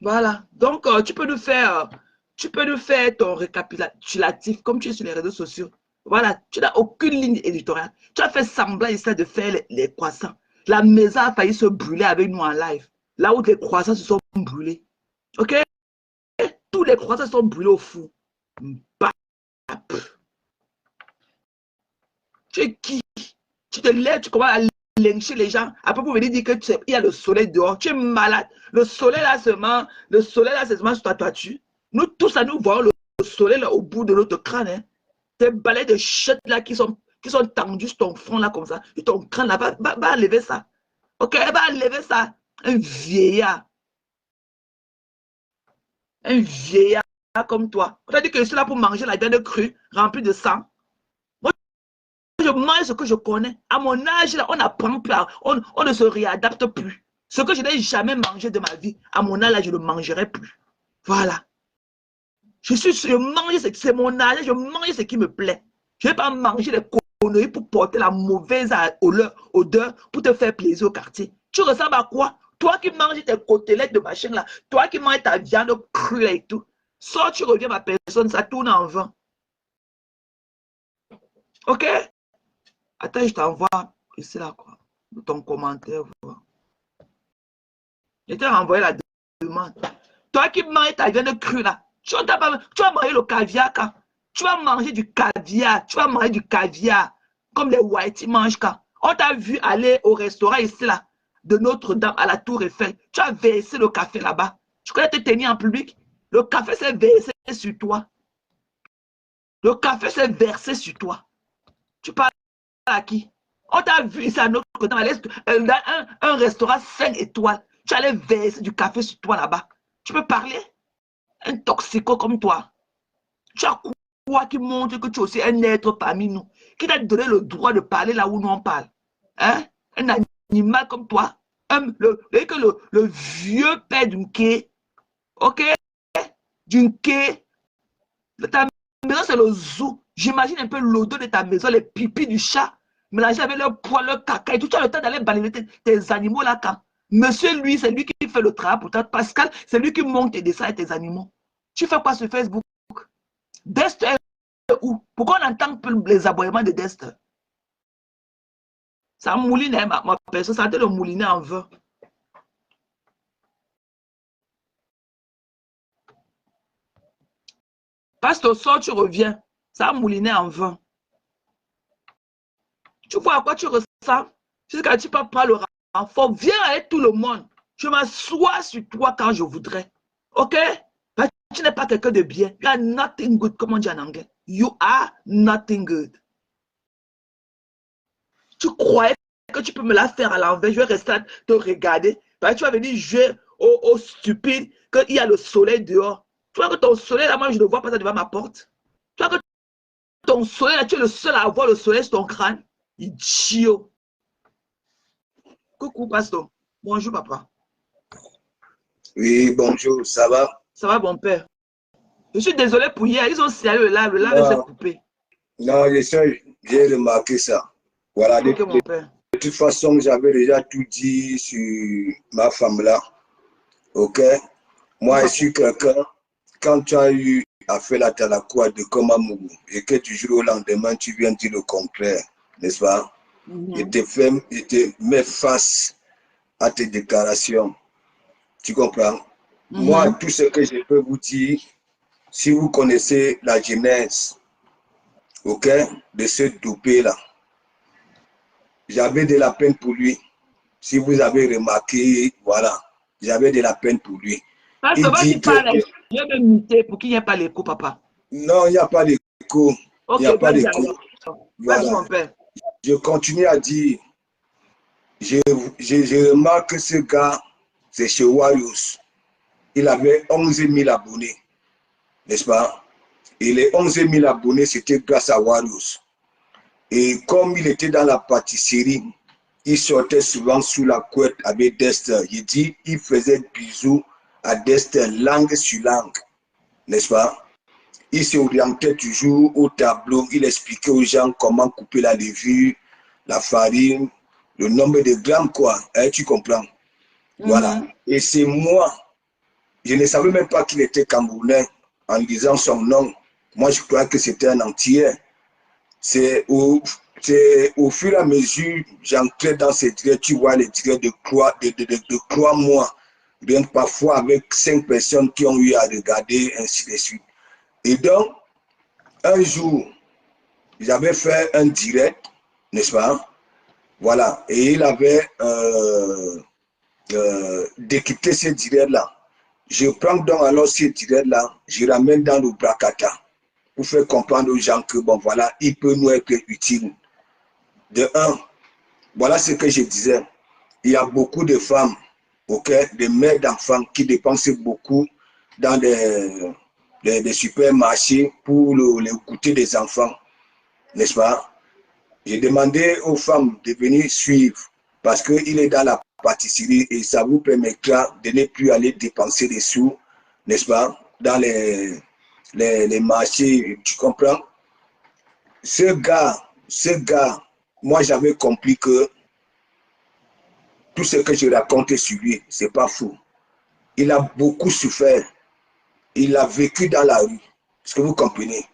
Voilà. Donc, tu peux nous faire ton récapitulatif comme tu es sur les réseaux sociaux. Voilà. Tu n'as aucune ligne éditoriale. Tu as fait semblant ici de faire les croissants. La maison a failli se brûler avec nous en live. Là où les croissants se sont brûlés. OK? Tous les croissants se sont brûlés au four. Tu es qui? Tu te lèves, tu commences à lyncher les gens. Après, pour venir dire qu'il y a le soleil dehors. Tu es malade. Le soleil là, c'est seulement sur ta toiture. Nous tous, à nous voir le soleil là au bout de notre crâne. Hein. Tes balais de chutes là qui sont tendus sur ton front là comme ça. Et ton crâne là, va enlever ça. Ok, va enlever ça. Un vieillard. Un vieillard comme toi. On t'a dit que je suis là pour manger la viande crue, remplie de sang. Je mange ce que je connais. À mon âge, là, on n'apprend plus, on ne se réadapte plus. Ce que je n'ai jamais mangé de ma vie, à mon âge, là, je ne mangerai plus. Voilà. Je mange, c'est mon âge, je mange ce qui me plaît. Je ne vais pas manger des conneries pour porter la mauvaise odeur pour te faire plaisir au quartier. Tu ressembles à quoi? Toi qui manges tes côtelettes de machin là, toi qui manges ta viande crue et tout. Soit tu reviens ma personne, ça tourne en vain. Ok? Attends, je t'envoie ici là, quoi. Ton commentaire. Voilà. Je t'ai renvoyé la demande. Toi qui manges ta viande crue là, tu vas manger le caviar quand? Tu vas manger du caviar. Tu vas manger du caviar. Comme les whites mangent quand? On t'a vu aller au restaurant ici là, de Notre-Dame à la Tour Eiffel. Tu as versé le café là-bas. Tu connais te tenir en public? Le café s'est versé sur toi. Le café s'est versé sur toi. Tu parles à qui? On t'a vu ici à Notre-Dame, un restaurant 5 étoiles. Tu allais verser du café sur toi là-bas. Tu peux parler? Un toxico comme toi. Tu as quoi qui montre que tu es aussi un être parmi nous? Qui t'a donné le droit de parler là où nous on parle? Hein? Un animal comme toi? Le vieux père d'une quai. Ok? D'une quai. Ta maison, c'est le zoo. J'imagine un peu l'odeur de ta maison, les pipis du chat, mélangés avec leur poil, leur caca et tout. Tu as le temps d'aller balayer tes animaux là quand? Monsieur, lui, c'est lui qui fait le travail pour toi. Pascal, c'est lui qui monte tes dessins et tes animaux. Tu fais quoi sur Facebook? Dexter est où? Pourquoi on n'entend plus les aboiements de Dexter? Ça mouline, hein, ma personne, ça a été le mouliner en vain. Passe ton sort, tu reviens. Ça a mouliné en vain. Tu vois à quoi tu ressens? Jusqu'à tu peux prendre le renfort. Viens avec tout le monde. Je m'assois sur toi quand je voudrais. Ok? Parce que tu n'es pas quelqu'un de bien. You are nothing good, comme on dit en anglais. You are nothing good. Tu croyais que tu peux me la faire à l'envers. Je vais rester là, te regarder. Parce que tu vas venir jouer au stupide qu'il y a le soleil dehors. Tu vois que ton soleil, là, moi, je ne vois pas ça devant ma porte. Tu vois que ton soleil, là, tu es le seul à avoir le soleil sur ton crâne. Idiot. Coucou, pasteur. Bonjour, papa. Oui, bonjour, ça va? Ça va, bon père? Je suis désolé pour hier. Ils ont serré le live s'est coupé. Non, j'ai remarqué ça. Voilà, Ok, mon père. de toute façon, j'avais déjà tout dit sur ma femme là. Ok? Moi, je suis quelqu'un, quand tu as eu affaire à Talakoua de Komamougou et que du jour au lendemain, tu viens dire le contraire, n'est-ce pas? Il te met face à tes déclarations. Tu comprends? Moi, tout ce que je peux vous dire, si vous connaissez la genèse, ok, de ce dopé là, j'avais de la peine pour lui. Si vous avez remarqué, voilà, j'avais de la peine pour lui. Il dit que... Je vais muter pour qu'il n'y ait pas l'écho, papa. Non, il n'y a pas d'écho. Ok, il n'y a pas d'écho. Voilà. Mon père. Je continue à dire, je remarque que ce gars, c'est chez Warriors. Il avait 11 000 abonnés, n'est-ce pas? Et les 11 000 abonnés, c'était grâce à Warriors. Et comme il était dans la pâtisserie, il sortait souvent sous la couette avec Dexter. Il dit, il faisait bisous à Dexter, langue sur langue, n'est-ce pas? Il s'orientait toujours au tableau, il expliquait aux gens comment couper la levure, la farine, le nombre de grammes, quoi. Hein, tu comprends? Voilà. Et c'est moi, je ne savais même pas qu'il était camerounais en lisant son nom. Moi, je croyais que c'était un entier. C'est au fur et à mesure, j'entrais dans ces directs, tu vois les directs de 3 mois, bien parfois avec 5 personnes qui ont eu à regarder, ainsi de suite. Et donc, un jour, j'avais fait un direct, n'est-ce pas? Voilà, et il avait décrypté ce direct-là. Je prends donc alors ce direct-là, je ramène dans le Brakata pour faire comprendre aux gens que, bon, voilà, il peut nous être utile. De un, voilà ce que je disais. Il y a beaucoup de femmes, ok, des mères d'enfants qui dépensent beaucoup dans des supermarchés pour le goûter des enfants, n'est-ce pas? J'ai demandé aux femmes de venir suivre parce qu'il est dans la pâtisserie et ça vous permettra de ne plus aller dépenser des sous, n'est-ce pas, dans les marchés, tu comprends? Ce gars, moi j'avais compris que tout ce que je racontais sur lui, c'est pas faux. Il a beaucoup souffert. Il a vécu dans la rue. Est-ce que vous comprenez?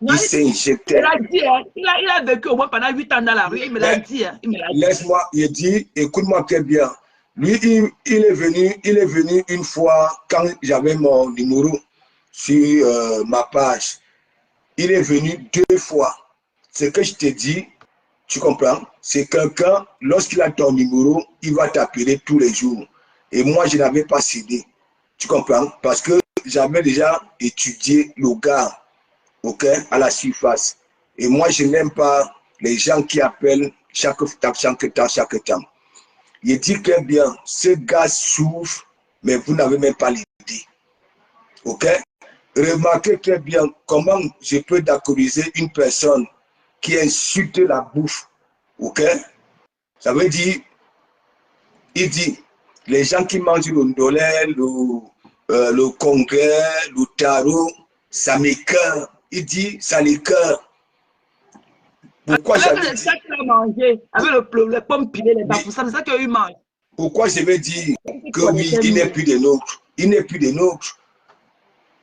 Non, il s'est injecté. Il a dit, hein, il a vécu au moins pendant 8 ans dans la rue. Il me l'a dit. Hein, laisse-moi, il dit, écoute-moi très bien. Lui, il est venu une fois quand j'avais mon numéro sur ma page. Il est venu 2 fois. Ce que je te dis, tu comprends? C'est quelqu'un, lorsqu'il a ton numéro, il va t'appeler tous les jours. Et moi, je n'avais pas cédé. Tu comprends? Parce que j'avais déjà étudié le gars, ok, à la surface. Et moi, je n'aime pas les gens qui appellent chaque temps. Il dit que bien, ce gars souffre, mais vous n'avez même pas l'idée. Ok? Remarquez très bien comment je peux d'accordiser une personne qui insulte la bouffe. Ok? Ça veut dire, il dit, les gens qui mangent le ndolé, le congrès, le tarot, ça m'écoeure. Il dit, ça l'écoeure. Pourquoi j'avais dit... avec les pommes pilées, les bafoussas, c'est ça qu'il mange. Pourquoi je vais dire que oui, il n'est plus de nôtres. Il n'est plus de nôtres.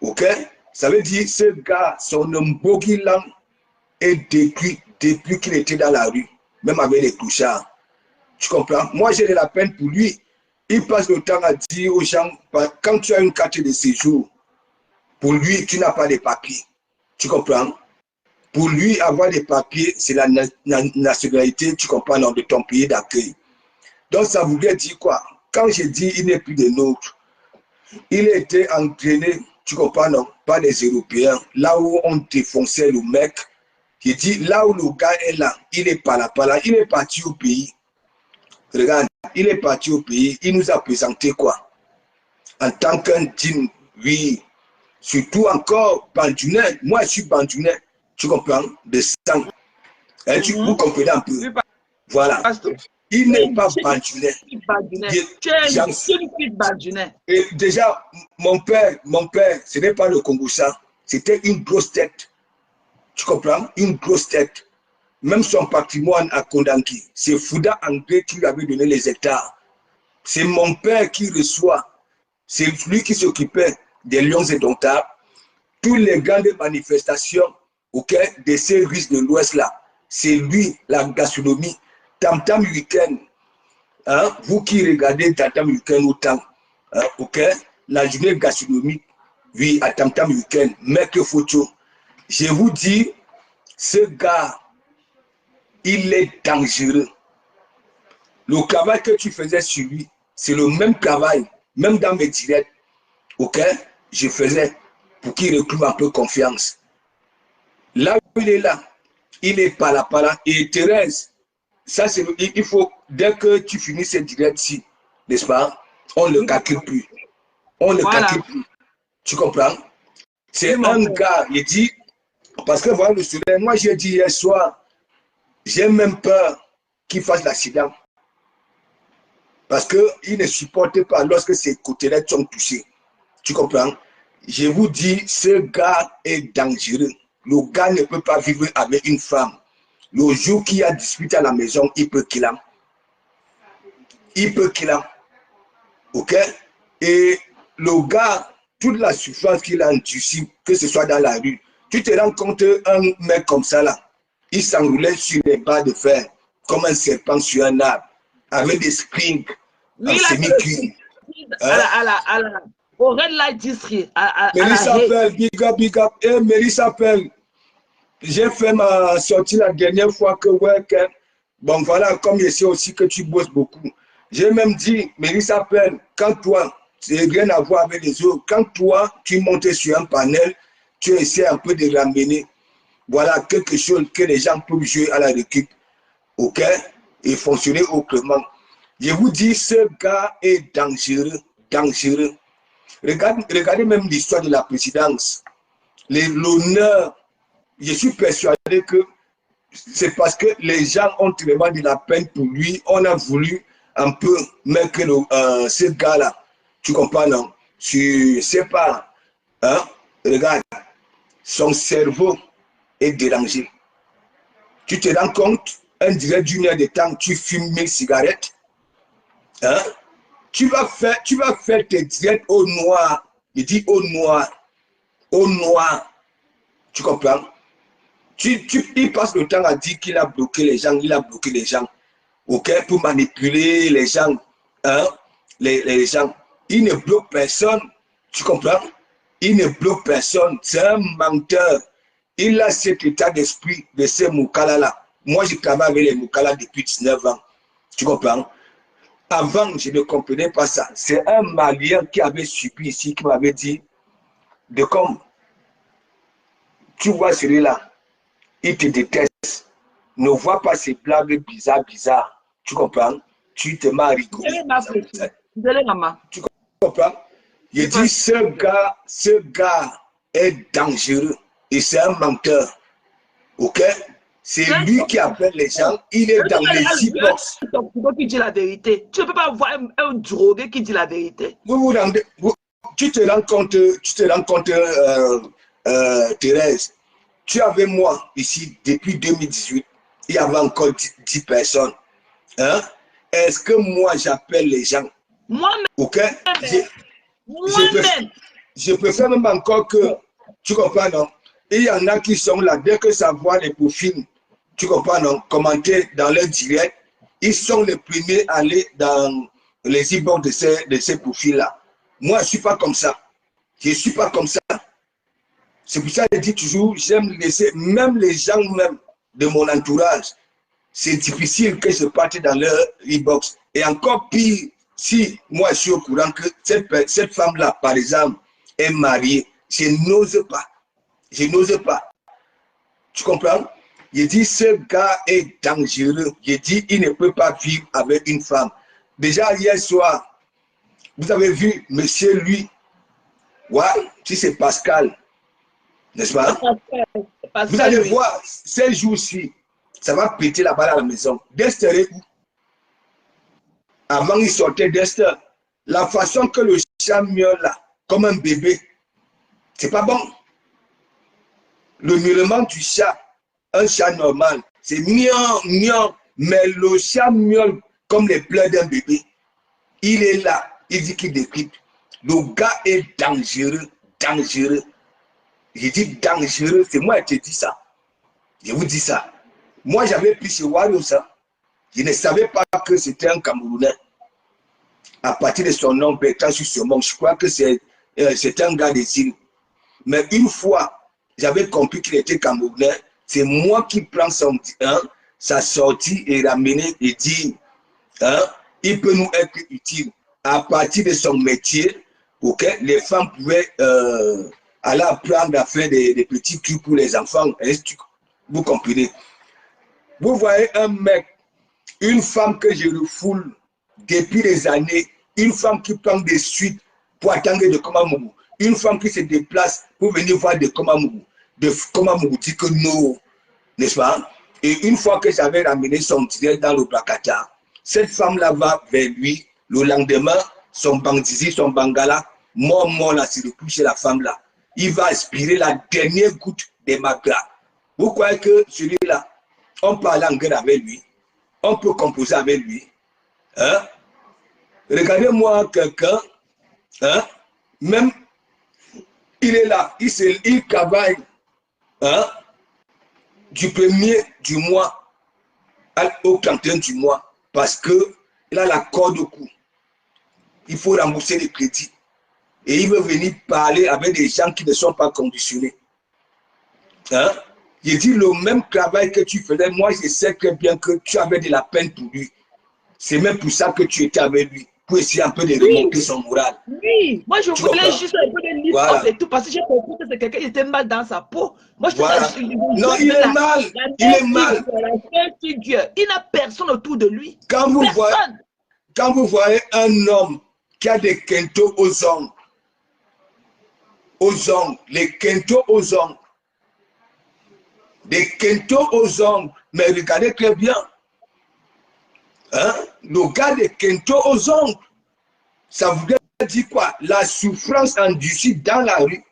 Ok? Ça veut dire, ce gars, son mbogilan est détruit depuis qu'il était dans la rue, même avec les clochards. Tu comprends? Moi, j'ai de la peine pour lui. Il passe le temps à dire aux gens, quand tu as une carte de séjour, pour lui, tu n'as pas de papiers. Tu comprends? Pour lui, avoir des papiers, c'est la nationalité, tu comprends, de ton pays d'accueil. Donc, ça voulait dire quoi? Quand je dis il n'est plus de nôtres, il était entraîné, tu comprends, non, par les Européens, là où on défonçait le mec. Je dis, là où le gars est là, il est pas là, il est parti au pays. Regarde, il est parti au pays, il nous a présenté quoi? En tant qu'un digne, oui. Surtout encore bandunais. Moi, je suis bandunais, tu comprends, de sang. Hein, vous comprenez un peu? Voilà. Il n'est pas bandunais. Et déjà, mon père, ce n'est pas le Congoussa, c'était une grosse tête. Tu comprends? Une grosse tête. même son patrimoine à Kondanki. C'est Fouda André qui lui avait donné les hectares. C'est mon père qui reçoit. C'est lui qui s'occupait des lions indomptables. Tous les grandes manifestations de ces risques de l'Ouest là, c'est lui, la gastronomie. Tam Tam Weekend, hein, vous qui regardez Tam Tam Weekend autant, hein, la journée gastronomique, oui, à Tam Tam Weekend, mec photo. Je vous dis, ce gars, il est dangereux. Le travail que tu faisais sur lui, c'est le même travail, même dans mes directs, je faisais pour qu'il recrute un peu confiance. Là où il est là, il est par là. Et Thérèse, ça c'est il faut, dès que tu finis cette direct-ci, n'est-ce pas, on ne le calcule plus. On ne le calcule plus. Tu comprends? C'est un gars, il dit, parce que voilà le soleil, moi j'ai dit hier soir, j'ai même peur qu'il fasse l'accident. Parce qu'il ne supporte pas lorsque ses côtés-là sont touchés. Tu comprends? Je vous dis, ce gars est dangereux. Le gars ne peut pas vivre avec une femme. Le jour qu'il a disputé à la maison, il peut qu'il a. Il peut qu'il a. Ok? Et le gars, toute la souffrance qu'il a endurcie, que ce soit dans la rue, tu te rends compte, un mec comme ça là, il s'enroulait sur les barres de fer, comme un serpent sur un arbre, avec des springs, en semi-cuir. Au Red Light District. Mélissa Pell, big up. Et Mélissa Pell, j'ai fait ma sortie la dernière fois que, bon voilà, comme je sais aussi que tu bosses beaucoup. J'ai même dit, Mélissa Pell, quand toi, c'est rien à voir avec les autres, quand toi, tu montes sur un panel, tu essaies un peu de ramener, voilà, quelque chose que les gens peuvent jouer à la récup, et fonctionner autrement. Je vous dis, ce gars est dangereux, dangereux. Regardez même l'histoire de la présidence. L'honneur, je suis persuadé que c'est parce que les gens ont vraiment de la peine pour lui. On a voulu un peu mettre ce gars-là. Tu comprends, non? Je ne sais pas. Hein? Regarde, son cerveau est dérangé. Tu te rends compte, un direct d'une heure de temps, tu fumes 1000 cigarettes. Hein? Tu vas faire tes directs au noir. Il dit au noir. Au noir. Tu comprends? Il passe le temps à dire qu'il a bloqué les gens. Il a bloqué les gens. Pour manipuler les gens. Hein? Les gens. Il ne bloque personne. Tu comprends? Il ne bloque personne. C'est un menteur. Il a cet état d'esprit de ces Moukala-là. Moi, je travaille avec les Moukala depuis 19 ans. Tu comprends? Avant, je ne comprenais pas ça. C'est un Malien qui avait subi ici, qui m'avait dit, de comme, tu vois celui-là, il te déteste. Ne vois pas ces blagues bizarres. Tu comprends? Tu te m'as rigolé. Tu comprends? Il dit, ce gars est dangereux et c'est un menteur. Ok? C'est lui qui appelle les gens. Il est dans les e-box. Qui dit la vérité. Tu ne peux pas voir un drogué qui dit la vérité. Tu te rends compte, Thérèse, tu avais moi ici depuis 2018. Il y avait encore 10 personnes. Hein? Est-ce que moi j'appelle les gens? Moi-même. Ok? Je préfère même encore que, tu comprends, non? Il y en a qui sont là, dès que ça voit les profils, tu comprends, non? Commenter dans leur direct, ils sont les premiers à aller dans les e-box de ces profils-là. Moi, je ne suis pas comme ça. Je ne suis pas comme ça. C'est pour ça que je dis toujours, j'aime laisser, même les gens même de mon entourage, c'est difficile que je parte dans leur e-box. Et encore pire, si moi je suis au courant que cette femme-là, par exemple, est mariée, je n'ose pas. Je n'ose pas. Tu comprends? Il dit, ce gars est dangereux. Il dit, il ne peut pas vivre avec une femme. Déjà, hier soir, vous avez vu, monsieur, lui, ouais, si c'est Pascal, n'est-ce pas? Vous allez voir, ces jours-ci, ça va péter la balle à la maison. Dexter est où? Avant, il sortait Dexter. La façon que le chat miaule là, comme un bébé, c'est pas bon. Le miaulement du chat, un chat normal, c'est miam, miam. Mais le chat miaule comme les pleurs d'un bébé. Il est là, il dit qu'il décrypte. Le gars est dangereux, dangereux. J'ai dit dangereux, c'est moi qui te dis ça. Je vous dis ça. Moi, j'avais pris ce Wario ça. Je ne savais pas que c'était un Camerounais. À partir de son nom, Bertrand sur ce monde, je crois que c'est un gars des îles. Mais une fois, j'avais compris qu'il était Camerounais. C'est moi qui prends sa sortie et ramener et dire, il peut nous être utile. À partir de son métier, okay, les femmes pouvaient aller apprendre à faire des petits trucs pour les enfants. Vous comprenez? Vous voyez un mec, une femme que je refoule depuis des années, une femme qui prend des suites pour attendre de Komamougou, une femme qui se déplace pour venir voir de Komamougou dit que non, n'est-ce pas? Et une fois que j'avais ramené son direct dans le Brakata, cette femme-là va vers lui, le lendemain, son bandizi, son bangala, mort là, c'est le plus chez la femme-là. Il va aspirer la dernière goutte de magra. Vous croyez que celui-là, on parle en guerre avec lui, on peut composer avec lui, hein? Regardez-moi quelqu'un, hein? Même, il est là, il travaille, hein? Du 1er du mois au 31 du mois, parce qu'il a la corde au cou. Il faut rembourser les crédits. Et il veut venir parler avec des gens qui ne sont pas conditionnés. Hein? Il dit le même travail que tu faisais, moi je sais très bien que tu avais de la peine pour lui. C'est même pour ça que tu étais avec lui, pour essayer un peu de remonter son moral. Oui, moi je voulais juste un peu de livre voilà. Et tout, parce que j'ai compris que c'est quelqu'un qui était mal dans sa peau. Moi je voilà. Non, il est mal. Il est mal. Il n'a personne autour de lui. Quand vous voyez un homme qui a des quintos aux ongles, les quintos aux ongles, des quintos aux ongles, mais regardez très bien, hein? Le gars des quintos aux ongles, ça voudrait dire quoi? La souffrance endurcie dans la rue.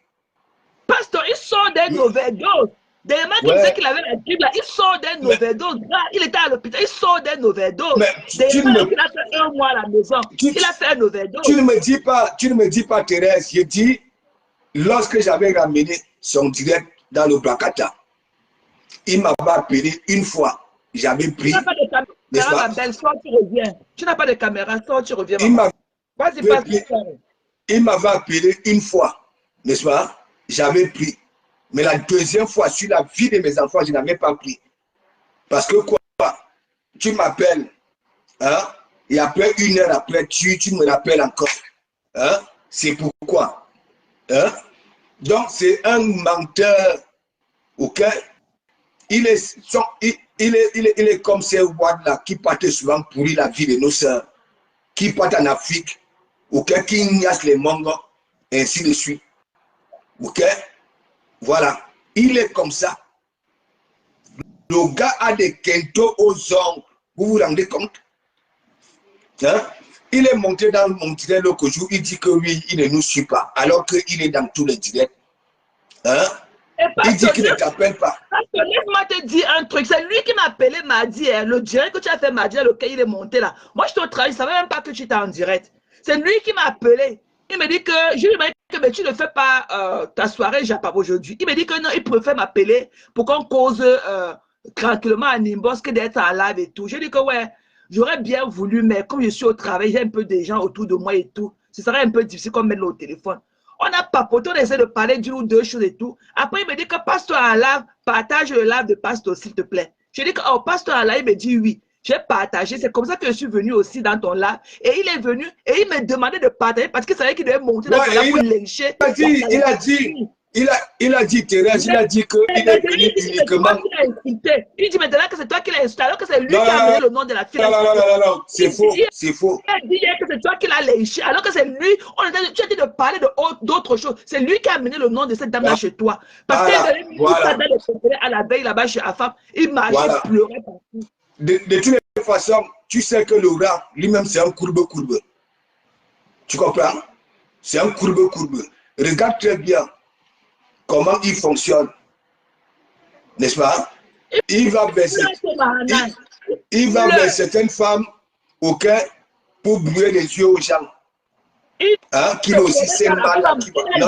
Pasteur, il sort d'un overdose. Des mecs qui disaient qu'il avait la grippe, là, il sort d'un overdose. Il était à l'hôpital, il sort d'un overdose. Des mecs qui a fait 1 mois à la maison, il a fait un overdose. Tu ne me dis pas, Thérèse, je dis, lorsque j'avais ramené son direct dans le Brakata, il m'a appelé une fois, j'avais pris. Tu n'as pas de caméra, ma belle, sors, tu reviens. Tu n'as pas de caméra, sors, tu reviens. Vas-y, il m'avait appelé une fois, n'est-ce pas? J'avais pris. Mais la deuxième fois, sur la vie de mes enfants, je n'avais pas pris. Parce que quoi? Tu m'appelles, hein? Et après, 1 heure après, tu me rappelles encore. Hein? C'est pourquoi? Hein? Donc, c'est un menteur. Ok? Il est comme ces Ouad-là qui partaient souvent pourrir la vie de nos sœurs, qui partent en Afrique, ok? Qui ignace les mangos, ainsi de suite. Ok? Voilà. Il est comme ça. Le gars a des quintos aux ongles. Vous vous rendez compte? Hein? Il est monté dans mon direct l'autre jour, il dit que oui, il ne nous suit pas, alors qu'il est dans tous les directs. Hein? Il dit qu'il ne t'appelle pas. Laisse-moi te dire un truc. C'est lui qui m'a appelé mardi. Le direct que tu as fait mardi, lequel il est monté là. Moi, je te travaille, je ne savais même pas que tu étais en direct. C'est lui qui m'a appelé. Il me dit que, je lui ai dit que mais tu ne fais pas ta soirée Japap aujourd'hui. Il me dit que non, il préfère m'appeler pour qu'on cause tranquillement à Nimbos que d'être en live et tout. Je lui ai dit que ouais, j'aurais bien voulu, mais comme je suis au travail, j'ai un peu des gens autour de moi et tout. Ce serait un peu difficile qu'on mette le téléphone. On a papoté, on essaie de parler d'une ou deux choses et tout. Après, il me dit que passe-toi en live, partage le live de Pasteur, s'il te plaît. Je dis que, oh, passe-toi en live, il me dit oui. J'ai partagé, c'est comme ça que je suis venu aussi dans ton live. Et il est venu et il me demandait de partager parce qu'il savait qu'il devait monter dans ton live pour lyncher. Il a dit, Thérèse, il a dit qu'il est venu uniquement. Il dit maintenant que c'est toi qui l'as insulté, alors que c'est lui qui a amené le nom de la fille. Non, c'est faux, c'est faux. Il a dit que c'est toi qui l'as lynché, alors que c'est lui, tu as dit de parler d'autres choses. C'est lui qui a amené le nom de cette dame-là chez toi. Parce qu'il avait mis tout ça dans le secret à la veille là-bas chez Afam. Il marchait, pleurait partout. De toutes les façons, tu sais que le rat, lui-même, c'est un courbe. Tu comprends? C'est un courbe. Regarde très bien comment il fonctionne. N'est-ce pas? il va vers certaines femmes, ok, pour brûler les yeux aux gens. Hein, qui aussi c'est mal. Non.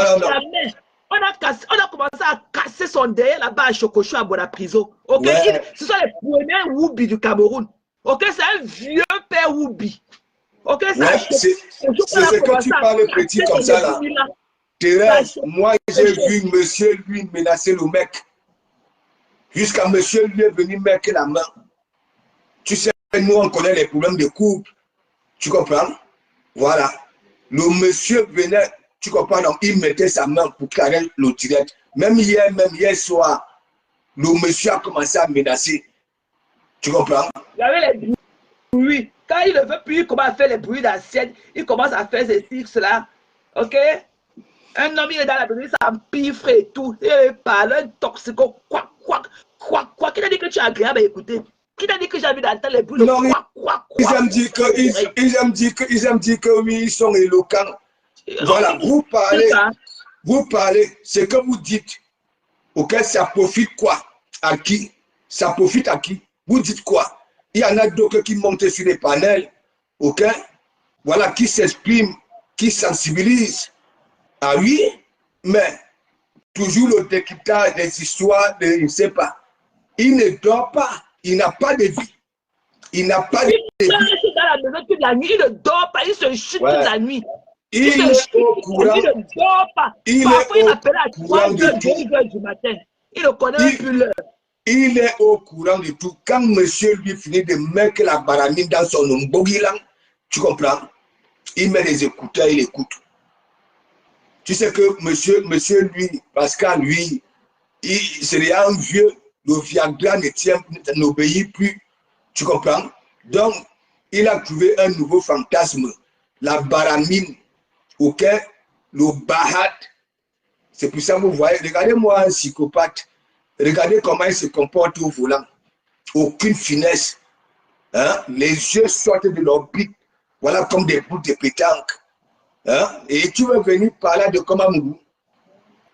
On a commencé à casser son derrière là-bas à Chococho à Bonaprison. Ok, ce sont les premiers Woubi du Cameroun. Ok, c'est un vieux père Woubi. Ok, c'est ce que tu parles petit comme ça là. Thérèse, moi j'ai vu monsieur lui menacer le mec. Jusqu'à monsieur lui est venu mettre la main. Tu sais, nous on connaît les problèmes de couple. Tu comprends? Voilà. Le monsieur venait, tu comprends? Donc il mettait sa main pour carrer le direct. Même hier soir, le monsieur a commencé à menacer. Tu comprends? Il y avait les bruits. Quand il ne veut plus, il commence à faire les bruits d'assiette. Il commence à faire ceci, cela. Ok? Un homme, il est dans la maison, ça empiffre et tout. Il parle, un toxico, quoi. Qui t'a dit que tu es agréable à écouter? Qui t'a dit que j'ai envie d'entendre les bruits de quoi? Ils aiment dire que oui, ils sont éloquents. Voilà, vous parlez, ce que vous dites. Ok, ça profite quoi? À qui? Ça profite à qui? Vous dites quoi? Il y en a d'autres qui montent sur les panels, ok? Voilà, qui s'expriment, qui sensibilisent. Ah oui, mais toujours le décryptage des histoires, je ne sais pas. Il ne dort pas, il n'a pas de vie. Il n'a pas de vie. Il est dans la maison toute la nuit, il ne dort pas, il se chute toute la nuit. Il est au courant. Il ne dort pas. Parfois, il m'appelle à 3h du matin. Il ne connaît même plus l'heure. Il est au courant de tout. Quand monsieur lui finit de mettre la baramine dans son ombogilan, tu comprends? Il met les écouteurs, il écoute. Tu sais que monsieur lui, Pascal, lui, c'est un vieux, le Viagra n'obéit plus. Tu comprends? Donc, il a trouvé un nouveau fantasme. La baramine, ok? Le bahat. C'est pour ça que vous voyez, regardez-moi un psychopathe. Regardez comment il se comporte au volant. Aucune finesse. Hein? Les yeux sortent de l'orbite. Voilà comme des boules de pétanque. Hein? Et tu veux venir parler de Komamou.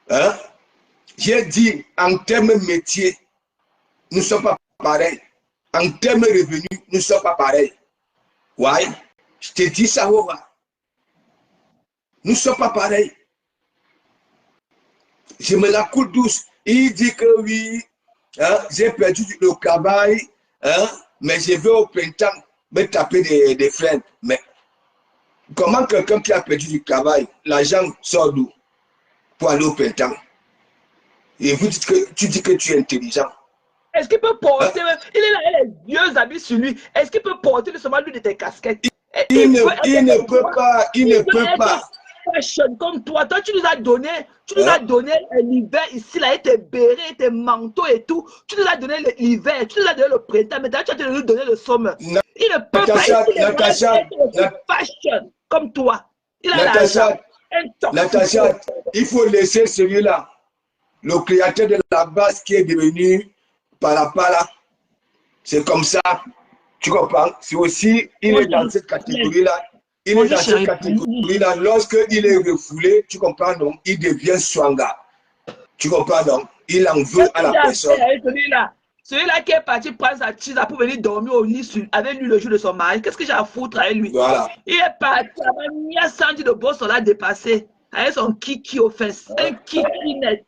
Hein? J'ai dit, en termes métier, nous ne sommes pas pareils. En termes revenus, nous ne sommes pas pareils. Ouais, je te dis ça, Nous ne sommes pas pareils. Je me la coule douce. Il dit que oui, hein, j'ai perdu le travail, hein, mais je vais au printemps me taper des freins. Mais comment quelqu'un qui a perdu du travail, l'argent sort d'où pour aller au printemps? Et tu dis que tu es intelligent. Est-ce qu'il peut porter, il est là, il a les vieux habits sur lui. Est-ce qu'il peut porter seulement lui de tes casquettes? Il ne peut pas. Fashion comme toi, tu nous as donné, l'hiver ici, là, avec tes bérets, tes manteaux et tout. Tu nous as donné l'hiver, tu nous as donné le printemps, maintenant tu as nous donner le somme. Il ne peut pas être fashion comme toi. Il a l'argent. Natacha, il faut laisser celui-là, le créateur de la base qui est devenu Palapala. C'est comme ça, tu comprends? C'est aussi, il est dans cette catégorie-là. Il est dans cette catégorie-là. Lorsqu'il est refoulé, tu comprends, donc il devient swanga. Tu comprends, donc il en veut à la personne. Celui-là qui est parti prendre sa tisa pour venir dormir au lit avec lui le jour de son mari. Qu'est-ce que j'ai à foutre avec lui? Voilà. Il est parti, il a senti le boss l'a dépassé. Avec son kiki aux fesses. Un kiki net.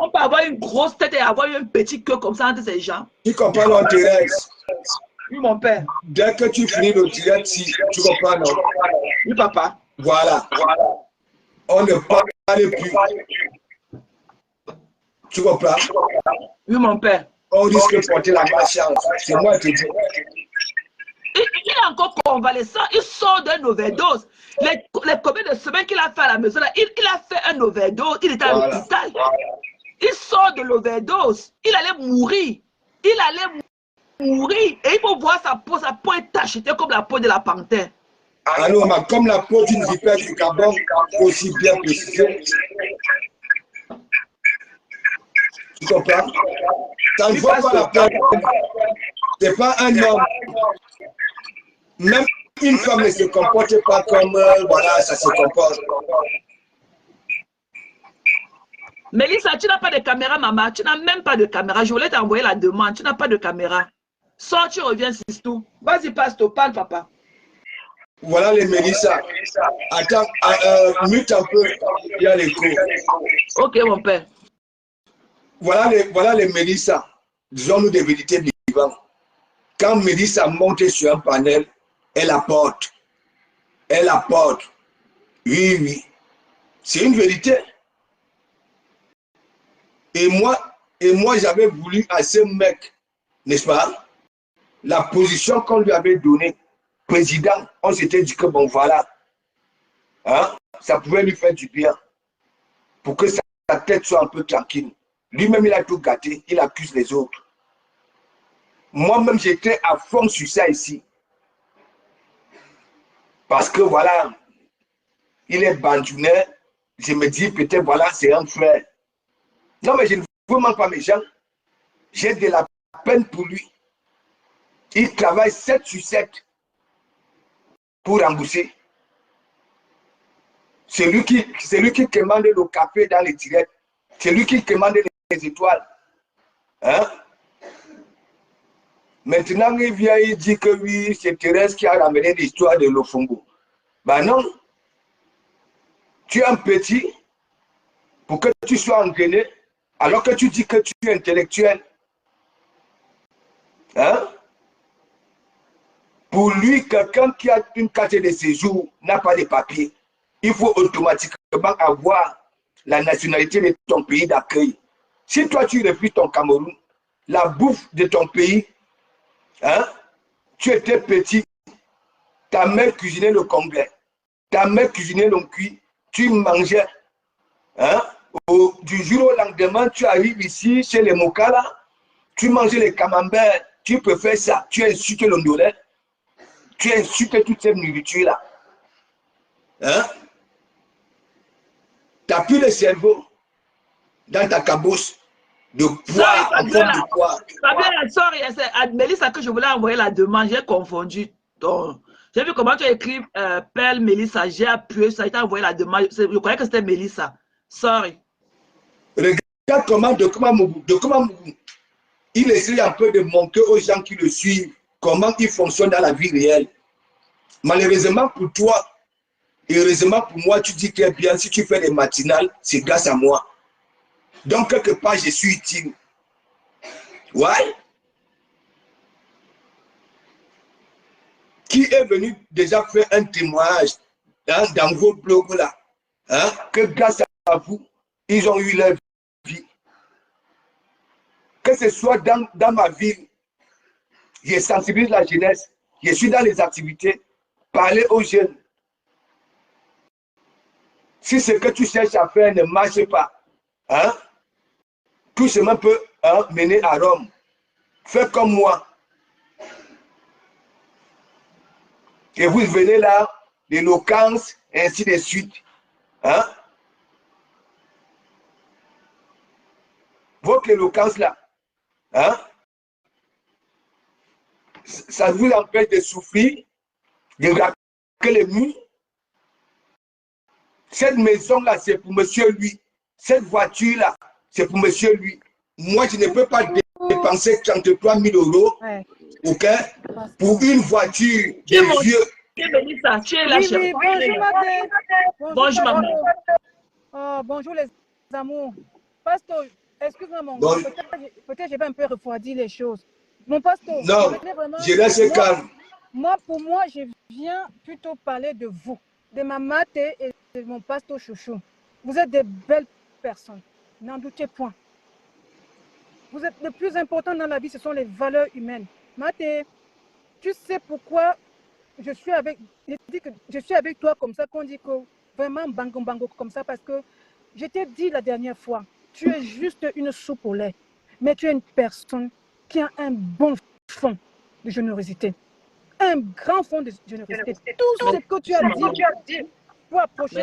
On peut avoir une grosse tête et avoir une petite queue comme ça entre ces gens. Tu comprends, non, Thérèse? Oui, mon père. Dès que tu finis le direct, si tu comprends, non? Oui, papa. Voilà. On ne parle plus. Tu comprends? Oui, mon père. On risque de porter la malchance. C'est moi qui te dis. Il est encore convalescent. Il sort d'un overdose. Les combien de semaines qu'il a fait à la maison, là, il a fait un overdose. Il était à l'hôpital. Il sort de l'overdose. Il allait mourir. Et il faut voir sa peau est tachetée comme la peau de la panthère. Alors, comme la peau d'une vipère du Gabon, aussi bien précisée. Tu comprends? Ça ne vaut pas la peine. Ce n'est pas un homme. Même une femme ne se comporte pas comme voilà, ça se comporte. Mélissa, tu n'as pas de caméra, maman. Tu n'as même pas de caméra. Je voulais t'envoyer la demande. Tu n'as pas de caméra. Sors, tu reviens, c'est tout. Vas-y, Pasto, parle, papa. Voilà les Mélissa. Attends, mute un peu. Il y a l'écho. Ok, mon père. Voilà les Mélissa. Disons-nous des vérités vivantes. Quand Mélissa monte sur un panel, elle apporte. Elle apporte. Oui, oui. C'est une vérité. Et moi j'avais voulu à ce mec, n'est-ce pas, la position qu'on lui avait donnée, président, on s'était dit que bon voilà, hein, ça pouvait lui faire du bien, pour que sa tête soit un peu tranquille. Lui-même, il a tout gâté, il accuse les autres. Moi-même, j'étais à fond sur ça ici. Parce que voilà, il est bandounet, je me dis peut-être voilà, c'est un frère. Non, mais je ne veux vraiment pas mes gens. J'ai de la peine pour lui. Il travaille 7 sur 7 pour rembourser. C'est lui qui commande le café dans les directs. C'est lui qui commande les étoiles. Hein? Maintenant, il vient, il dit que oui, c'est Thérèse qui a ramené l'histoire de l'Ofongo. Ben non. Tu es un petit pour que tu sois engrainé, alors que tu dis que tu es intellectuel. Hein? Pour lui, quelqu'un qui a une carte de séjour n'a pas de papier. Il faut automatiquement avoir la nationalité de ton pays d'accueil. Si toi, tu refuses ton Cameroun, la bouffe de ton pays, hein, tu étais petit, ta mère cuisinait le congrès, ta mère cuisinait le cuit, tu mangeais. Hein, du jour au lendemain, tu arrives ici, chez les Mokala, tu manges les camemberts, tu peux faire ça, tu insultes le ndolé, tu insultes toute cette nourriture-là. Hein? Tu n'as plus le cerveau dans ta cabosse de poids, en forme de poids. Sorry, c'est à Mélissa que je voulais envoyer la demande, j'ai confondu. J'ai vu comment tu as écrit Pelle Mélissa, j'ai appuyé, ça a été envoyé la demande. Je croyais que c'était Mélissa. Sorry. Regarde comment de comment il essaie un peu de montrer aux gens qui le suivent comment il fonctionne dans la vie réelle. Malheureusement pour toi, et heureusement pour moi, tu dis très bien, si tu fais des matinales, c'est grâce à moi. Donc, quelque part, je suis utile. Ouais. Qui est venu déjà faire un témoignage, hein, dans vos blogs là, hein, que grâce à vous, ils ont eu leur vie. Que ce soit dans ma ville, je sensibilise la jeunesse, je suis dans les activités, parler aux jeunes. Si ce que tu cherches à faire ne marche pas, hein, tout chemin peut, hein, mener à Rome. Fais comme moi. Et vous venez là, l'éloquence, ainsi de suite. Hein? Votre éloquence là, hein? Ça vous empêche de souffrir, de raquer les murs. Cette maison-là, c'est pour monsieur lui. Cette voiture-là, c'est pour monsieur lui. Moi, je ne peux pas dépenser 33 000 euros, ouais, okay, pour une voiture de vieux. Mélissa, tu es là, oui, bonjour, Mathé. Bonjour, maman. Oh, bonjour, les amours. Pasteur, excuse-moi, mon gars. Peut-être je vais un peu refroidir les choses. Mon pasteur, non, je laisse calme. Pour moi, je viens plutôt parler de vous, de ma Mathé et de mon pasteur chouchou. Vous êtes des belles personnes, n'en doutez point. Vous êtes le plus important dans la vie, ce sont les valeurs humaines. Mathé, tu sais pourquoi je suis avec toi comme ça, qu'on dit que vraiment bango comme ça, parce que je t'ai dit la dernière fois, tu es juste une soupe au lait, mais tu es une personne qui a un bon fond de générosité, un grand fond de générosité. Tout ce que tu as dit pour approcher,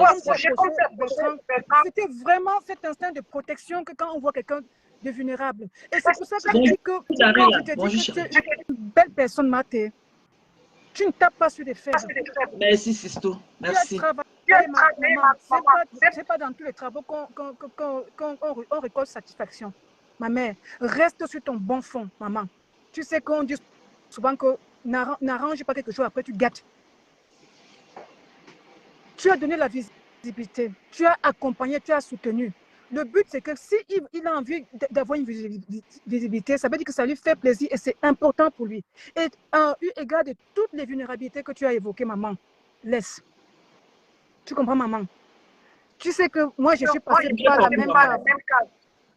c'était vraiment cet instinct de protection que quand on voit quelqu'un de vulnérable. Et c'est pour ça que je dis que tu es une belle personne, Mathé. Tu ne tapes pas sur des fers. Merci, Sisto. Merci. Tu as travaillé c'est pas dans tous les travaux qu'on récolte satisfaction. Ma mère, reste sur ton bon fond, maman. Tu sais qu'on dit souvent que n'arrange pas quelque chose, après tu gâtes. Tu as donné la visibilité, tu as accompagné, tu as soutenu. Le but, c'est que s'il a envie d'avoir une visibilité, ça veut dire que ça lui fait plaisir et c'est important pour lui. Et eu égard de toutes les vulnérabilités que tu as évoquées, maman, laisse. Tu comprends, maman? Tu sais que moi, je suis passée par la même case.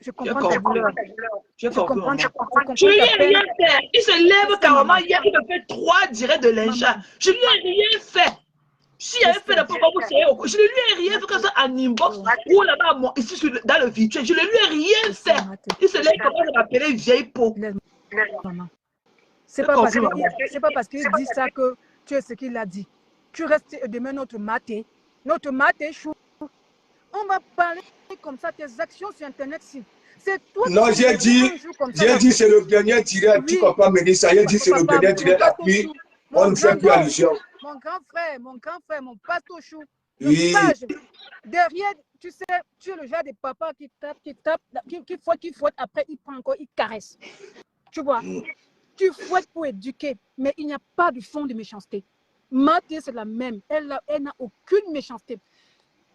Je comprends ta douleur. Je comprends. Je lui ai rien fait. Il se lève carrément hier, il me fait 3 directs de lingerie. Je lui ai rien fait. Si elle fait la propos, vous savez, je ne lui ai rien fait que ça en inbox ou là-bas, ici dans le virtuel. Je ne lui ai rien fait. Il se lève comment de m'appeler vieille peau. C'est pas parce qu'il dit ça que tu es ce qu'il a dit. Tu restes demain notre maté chou. On va parler comme ça, tes actions sur Internet, si. C'est toi. Non, j'ai dit c'est le dernier direct. Tu comprends, Mélissa? J'ai dit c'est le dernier direct. Puis, on ne fait plus allusion. Mon grand frère, mon pasteur chou. Oui. Derrière, tu sais, tu es le genre de papa qui fouette, après il prend encore, il caresse. Tu vois, tu fouettes pour éduquer, mais il n'y a pas de fond de méchanceté. Mathé, c'est la même. Elle n'a aucune méchanceté.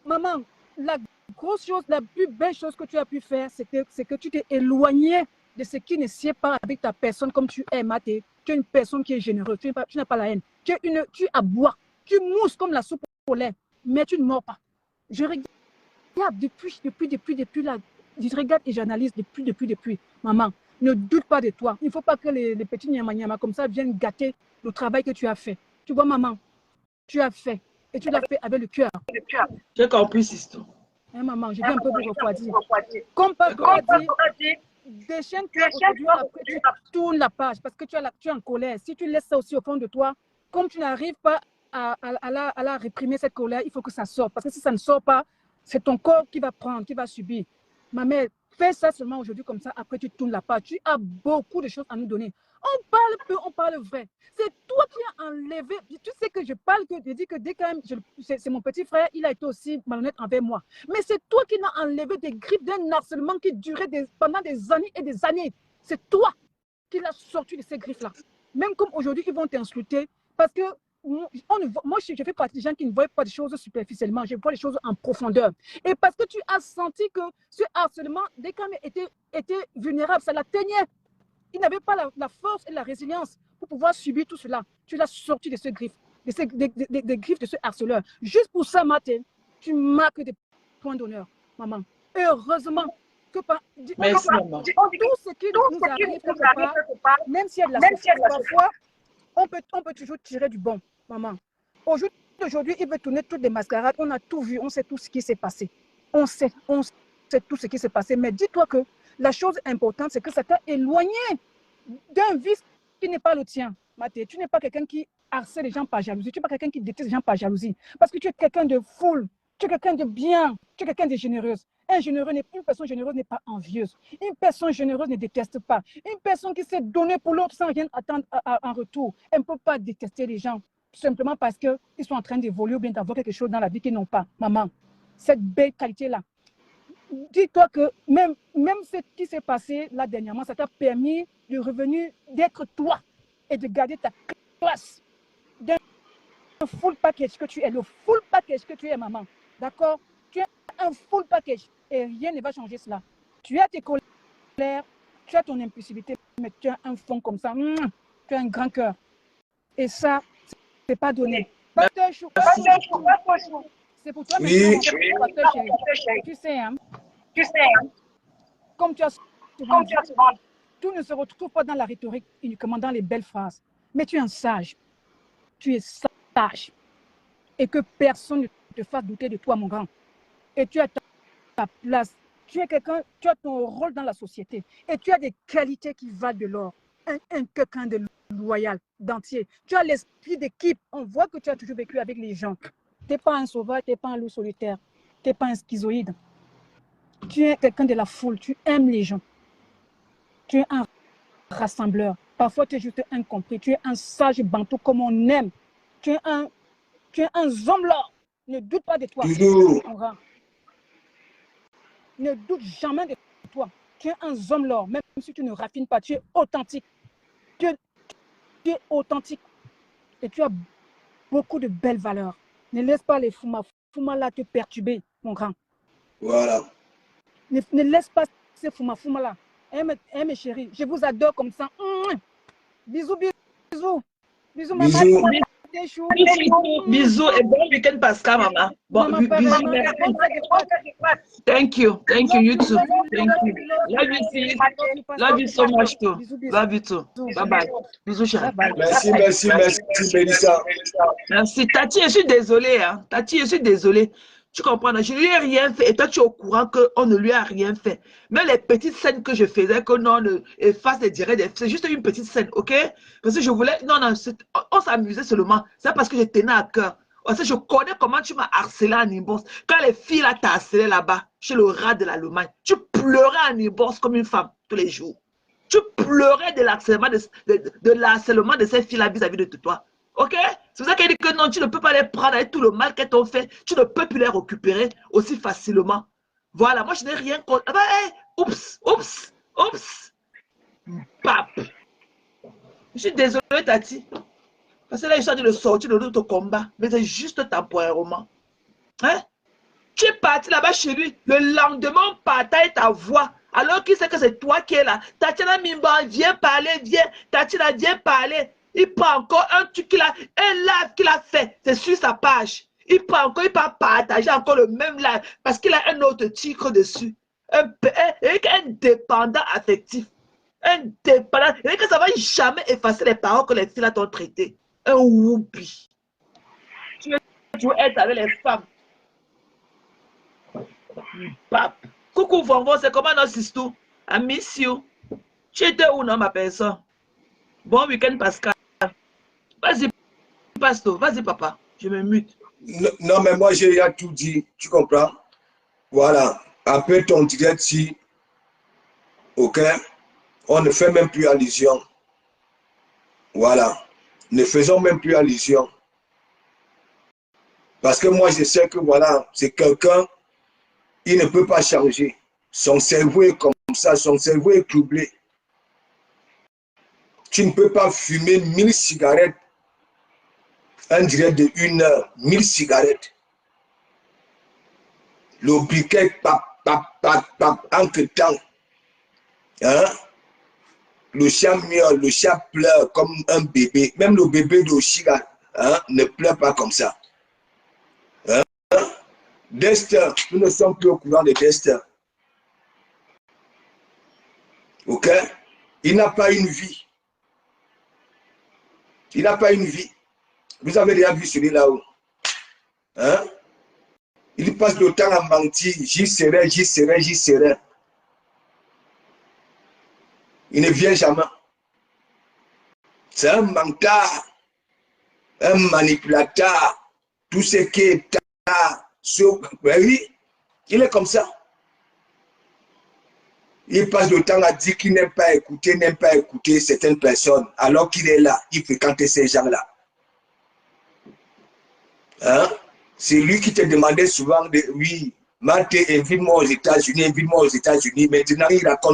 Maman, la grosse chose, la plus belle chose que tu as pu faire, c'est que tu t'es éloigné de ce qui ne sied pas avec ta personne comme tu es, Mathé. Tu es une personne qui est généreuse, tu n'as pas la haine. Tu aboies, tu mousses comme la soupe au lait, mais tu ne mords pas. Je regarde depuis là. Je regarde et j'analyse depuis. Maman, ne doute pas de toi. Il ne faut pas que les petits nyama comme ça viennent gâter le travail que tu as fait. Tu vois, maman, tu as fait. Et tu l'as fait avec le cœur. J'ai compris, sister. Hein, maman, je viens un peu vous refroidir. Comme papa dit, déchaîne-toi aujourd'hui, après tu tournes la page parce que tu es en colère. Si tu laisses ça aussi au fond de toi, comme tu n'arrives pas à la réprimer, cette colère, il faut que ça sorte. Parce que si ça ne sort pas, c'est ton corps qui va prendre, qui va subir. Ma mère, fais ça seulement aujourd'hui comme ça, après tu tournes la page. Tu as beaucoup de choses à nous donner. On parle peu, on parle vrai. C'est toi qui as enlevé. Tu sais que je parle, que je dis que dès quand même, c'est mon petit frère, il a été aussi malhonnête envers moi. Mais c'est toi qui l'as enlevé des griffes d'un harcèlement qui durait pendant des années et des années. C'est toi qui l'as sorti de ces griffes-là. Même comme aujourd'hui, ils vont t'insulter parce que moi, je fais partie des gens qui ne voient pas des choses superficiellement, je vois les choses en profondeur. Et parce que tu as senti que ce harcèlement, dès qu'on était vulnérable, ça l'atteignait. Il n'avait pas la force et la résilience pour pouvoir subir tout cela. Tu l'as sorti de ce griffe, des griffes de ce harceleur. Juste pour ça, Mathé, tu marques des points d'honneur, maman. Heureusement que merci, maman. Tout ce qui nous arrive quelque part, même s'il y a de la souffrance, parfois, on peut toujours tirer du bon, maman. Aujourd'hui, il veut tourner toutes les mascarades. On a tout vu, on sait tout ce qui s'est passé. On sait tout ce qui s'est passé. Mais dis-toi que la chose importante, c'est que ça t'a éloigné d'un vice qui n'est pas le tien. Mathé, tu n'es pas quelqu'un qui harcèle les gens par jalousie. Tu n'es pas quelqu'un qui déteste les gens par jalousie. Parce que tu es quelqu'un de foule. Tu es quelqu'un de bien. Tu es quelqu'un de généreuse. Une personne généreuse n'est pas envieuse. Une personne généreuse ne déteste pas. Une personne qui s'est donnée pour l'autre sans rien attendre en retour. Elle ne peut pas détester les gens simplement parce qu'ils sont en train d'évoluer ou bien d'avoir quelque chose dans la vie qu'ils n'ont pas. Maman, cette belle qualité-là, dis-toi que même ce qui s'est passé là dernièrement, ça t'a permis de revenir, d'être toi et de garder ta classe. D'un full package que tu es, le full package que tu es, maman. D'accord? Tu es un full package et rien ne va changer cela. Tu as tes colères, tu as ton impulsivité, mais tu as un fond comme ça. Tu as un grand cœur. Et ça, c'est pas donné. Pasteur Chou, c'est pour toi, Oui. Pasteur Chéri. Tu sais, hein? Comme tu as souvent dit, tout ne se retrouve pas dans la rhétorique, uniquement dans les belles phrases. Mais tu es un sage. Tu es sage. Et que personne ne te fasse douter de toi, mon grand. Et tu as ta place. Tu es quelqu'un, tu as ton rôle dans la société. Et tu as des qualités qui valent de l'or. Quelqu'un de loyal, d'entier. Tu as l'esprit d'équipe. On voit que tu as toujours vécu avec les gens. Tu n'es pas un sauvage, tu n'es pas un loup solitaire. Tu n'es pas un schizoïde. Tu es quelqu'un de la foule. Tu aimes les gens. Tu es un rassembleur. Parfois, tu es juste incompris. Tu es un sage bantou comme on aime. Tu es un zombler. Ne doute pas de toi. Toujours. Mon grand. Ne doute jamais de toi. Tu es un homme lord, même si tu ne raffines pas, tu es authentique. Tu es authentique. Et tu as beaucoup de belles valeurs. Ne laisse pas les fuma là te perturber, mon grand. Voilà. Ne laisse pas ces fuma là. Mes chéris, je vous adore comme ça. Bisous, bisous. Bisous, maman. Bisous. Bisous et bon week-end, Pascal, maman. Bon, bisous, merci. Thank you, you too. Thank you. Love you, sis. Love you so much too. Love you too. Bye bye. Bisous, chérie. Merci, Mélissa. Merci. Tati, je suis désolée. Hein. Tati, je suis désolée. Tu comprends? Je ne lui ai rien fait. Et toi, tu es au courant qu'on ne lui a rien fait. Mais les petites scènes que je faisais, que non, efface les directs, c'est juste une petite scène, ok? Parce que je voulais. Non, on s'amusait seulement. C'est parce que je tenais à cœur. Parce que je connais comment tu m'as harcelé en Ibos. Quand les filles là t'ont harcelé là-bas, chez le rat de l'Allemagne, tu pleurais en Ibos comme une femme tous les jours. Tu pleurais de l'harcèlement de ces filles là vis-à-vis de toi. Ok? C'est pour ça qu'elle dit que non, tu ne peux pas les prendre avec tout le mal qu'elles t'ont fait. Tu ne peux plus les récupérer aussi facilement. Voilà, moi je n'ai rien contre. Ah bah, hey, oups. Pap. Je suis désolée, Tati. Parce que là, je suis en train de sortir de notre combat. Mais c'est juste temporairement. Hein? Tu es parti là-bas chez lui. Le lendemain, on partage ta voix. Alors qu'il sait que c'est toi qui es là. Tatiana Mimba, viens parler, viens. Tatiana, viens parler. Il prend encore un truc un live qu'il a fait. C'est sur sa page. Il prend encore, il peut partager encore le même live. Parce qu'il a un autre titre dessus. Un dépendant affectif. Un dépendant. Et que ça ne va jamais effacer les paroles que les filles t'ont traitées. Un whoopi. Tu veux être avec les femmes. Pape. Coucou, Vonvon, c'est comment notre sister? I miss you. Tu étais où, non, ma personne? Bon week-end, Pascal. Vas-y, Pasto. Vas-y, papa. Je me mute. Non, mais moi, j'ai tout dit. Tu comprends? Voilà. Après ton direct, si. Ok? On ne fait même plus allusion. Voilà. Ne faisons même plus allusion. Parce que moi, je sais que voilà, c'est quelqu'un, il ne peut pas changer. Son cerveau est comme ça, son cerveau est troublé. Tu ne peux pas fumer 1000 cigarettes, un direct de 1 heure, 1000 cigarettes. Le briquet, entre-temps. Hein? Le chat miaule, le chat pleure comme un bébé. Même le bébé d'Oshiga ne pleure pas comme ça. Hein? Dexter, nous ne sommes plus au courant de Dexter. Ok? Il n'a pas une vie. Il n'a pas une vie. Vous avez déjà vu celui là-haut. Hein? Il passe le temps à mentir. J'y serai. Il ne vient jamais. C'est un menteur, un manipulateur. Tout ce qui est oui, il est comme ça. Il passe le temps à dire qu'il n'aime pas écouter certaines personnes, alors qu'il est là, il fréquente ces gens-là. Hein? C'est lui qui te demandait souvent de oui, Maté, invite-moi aux États-Unis, Maintenant, il raconte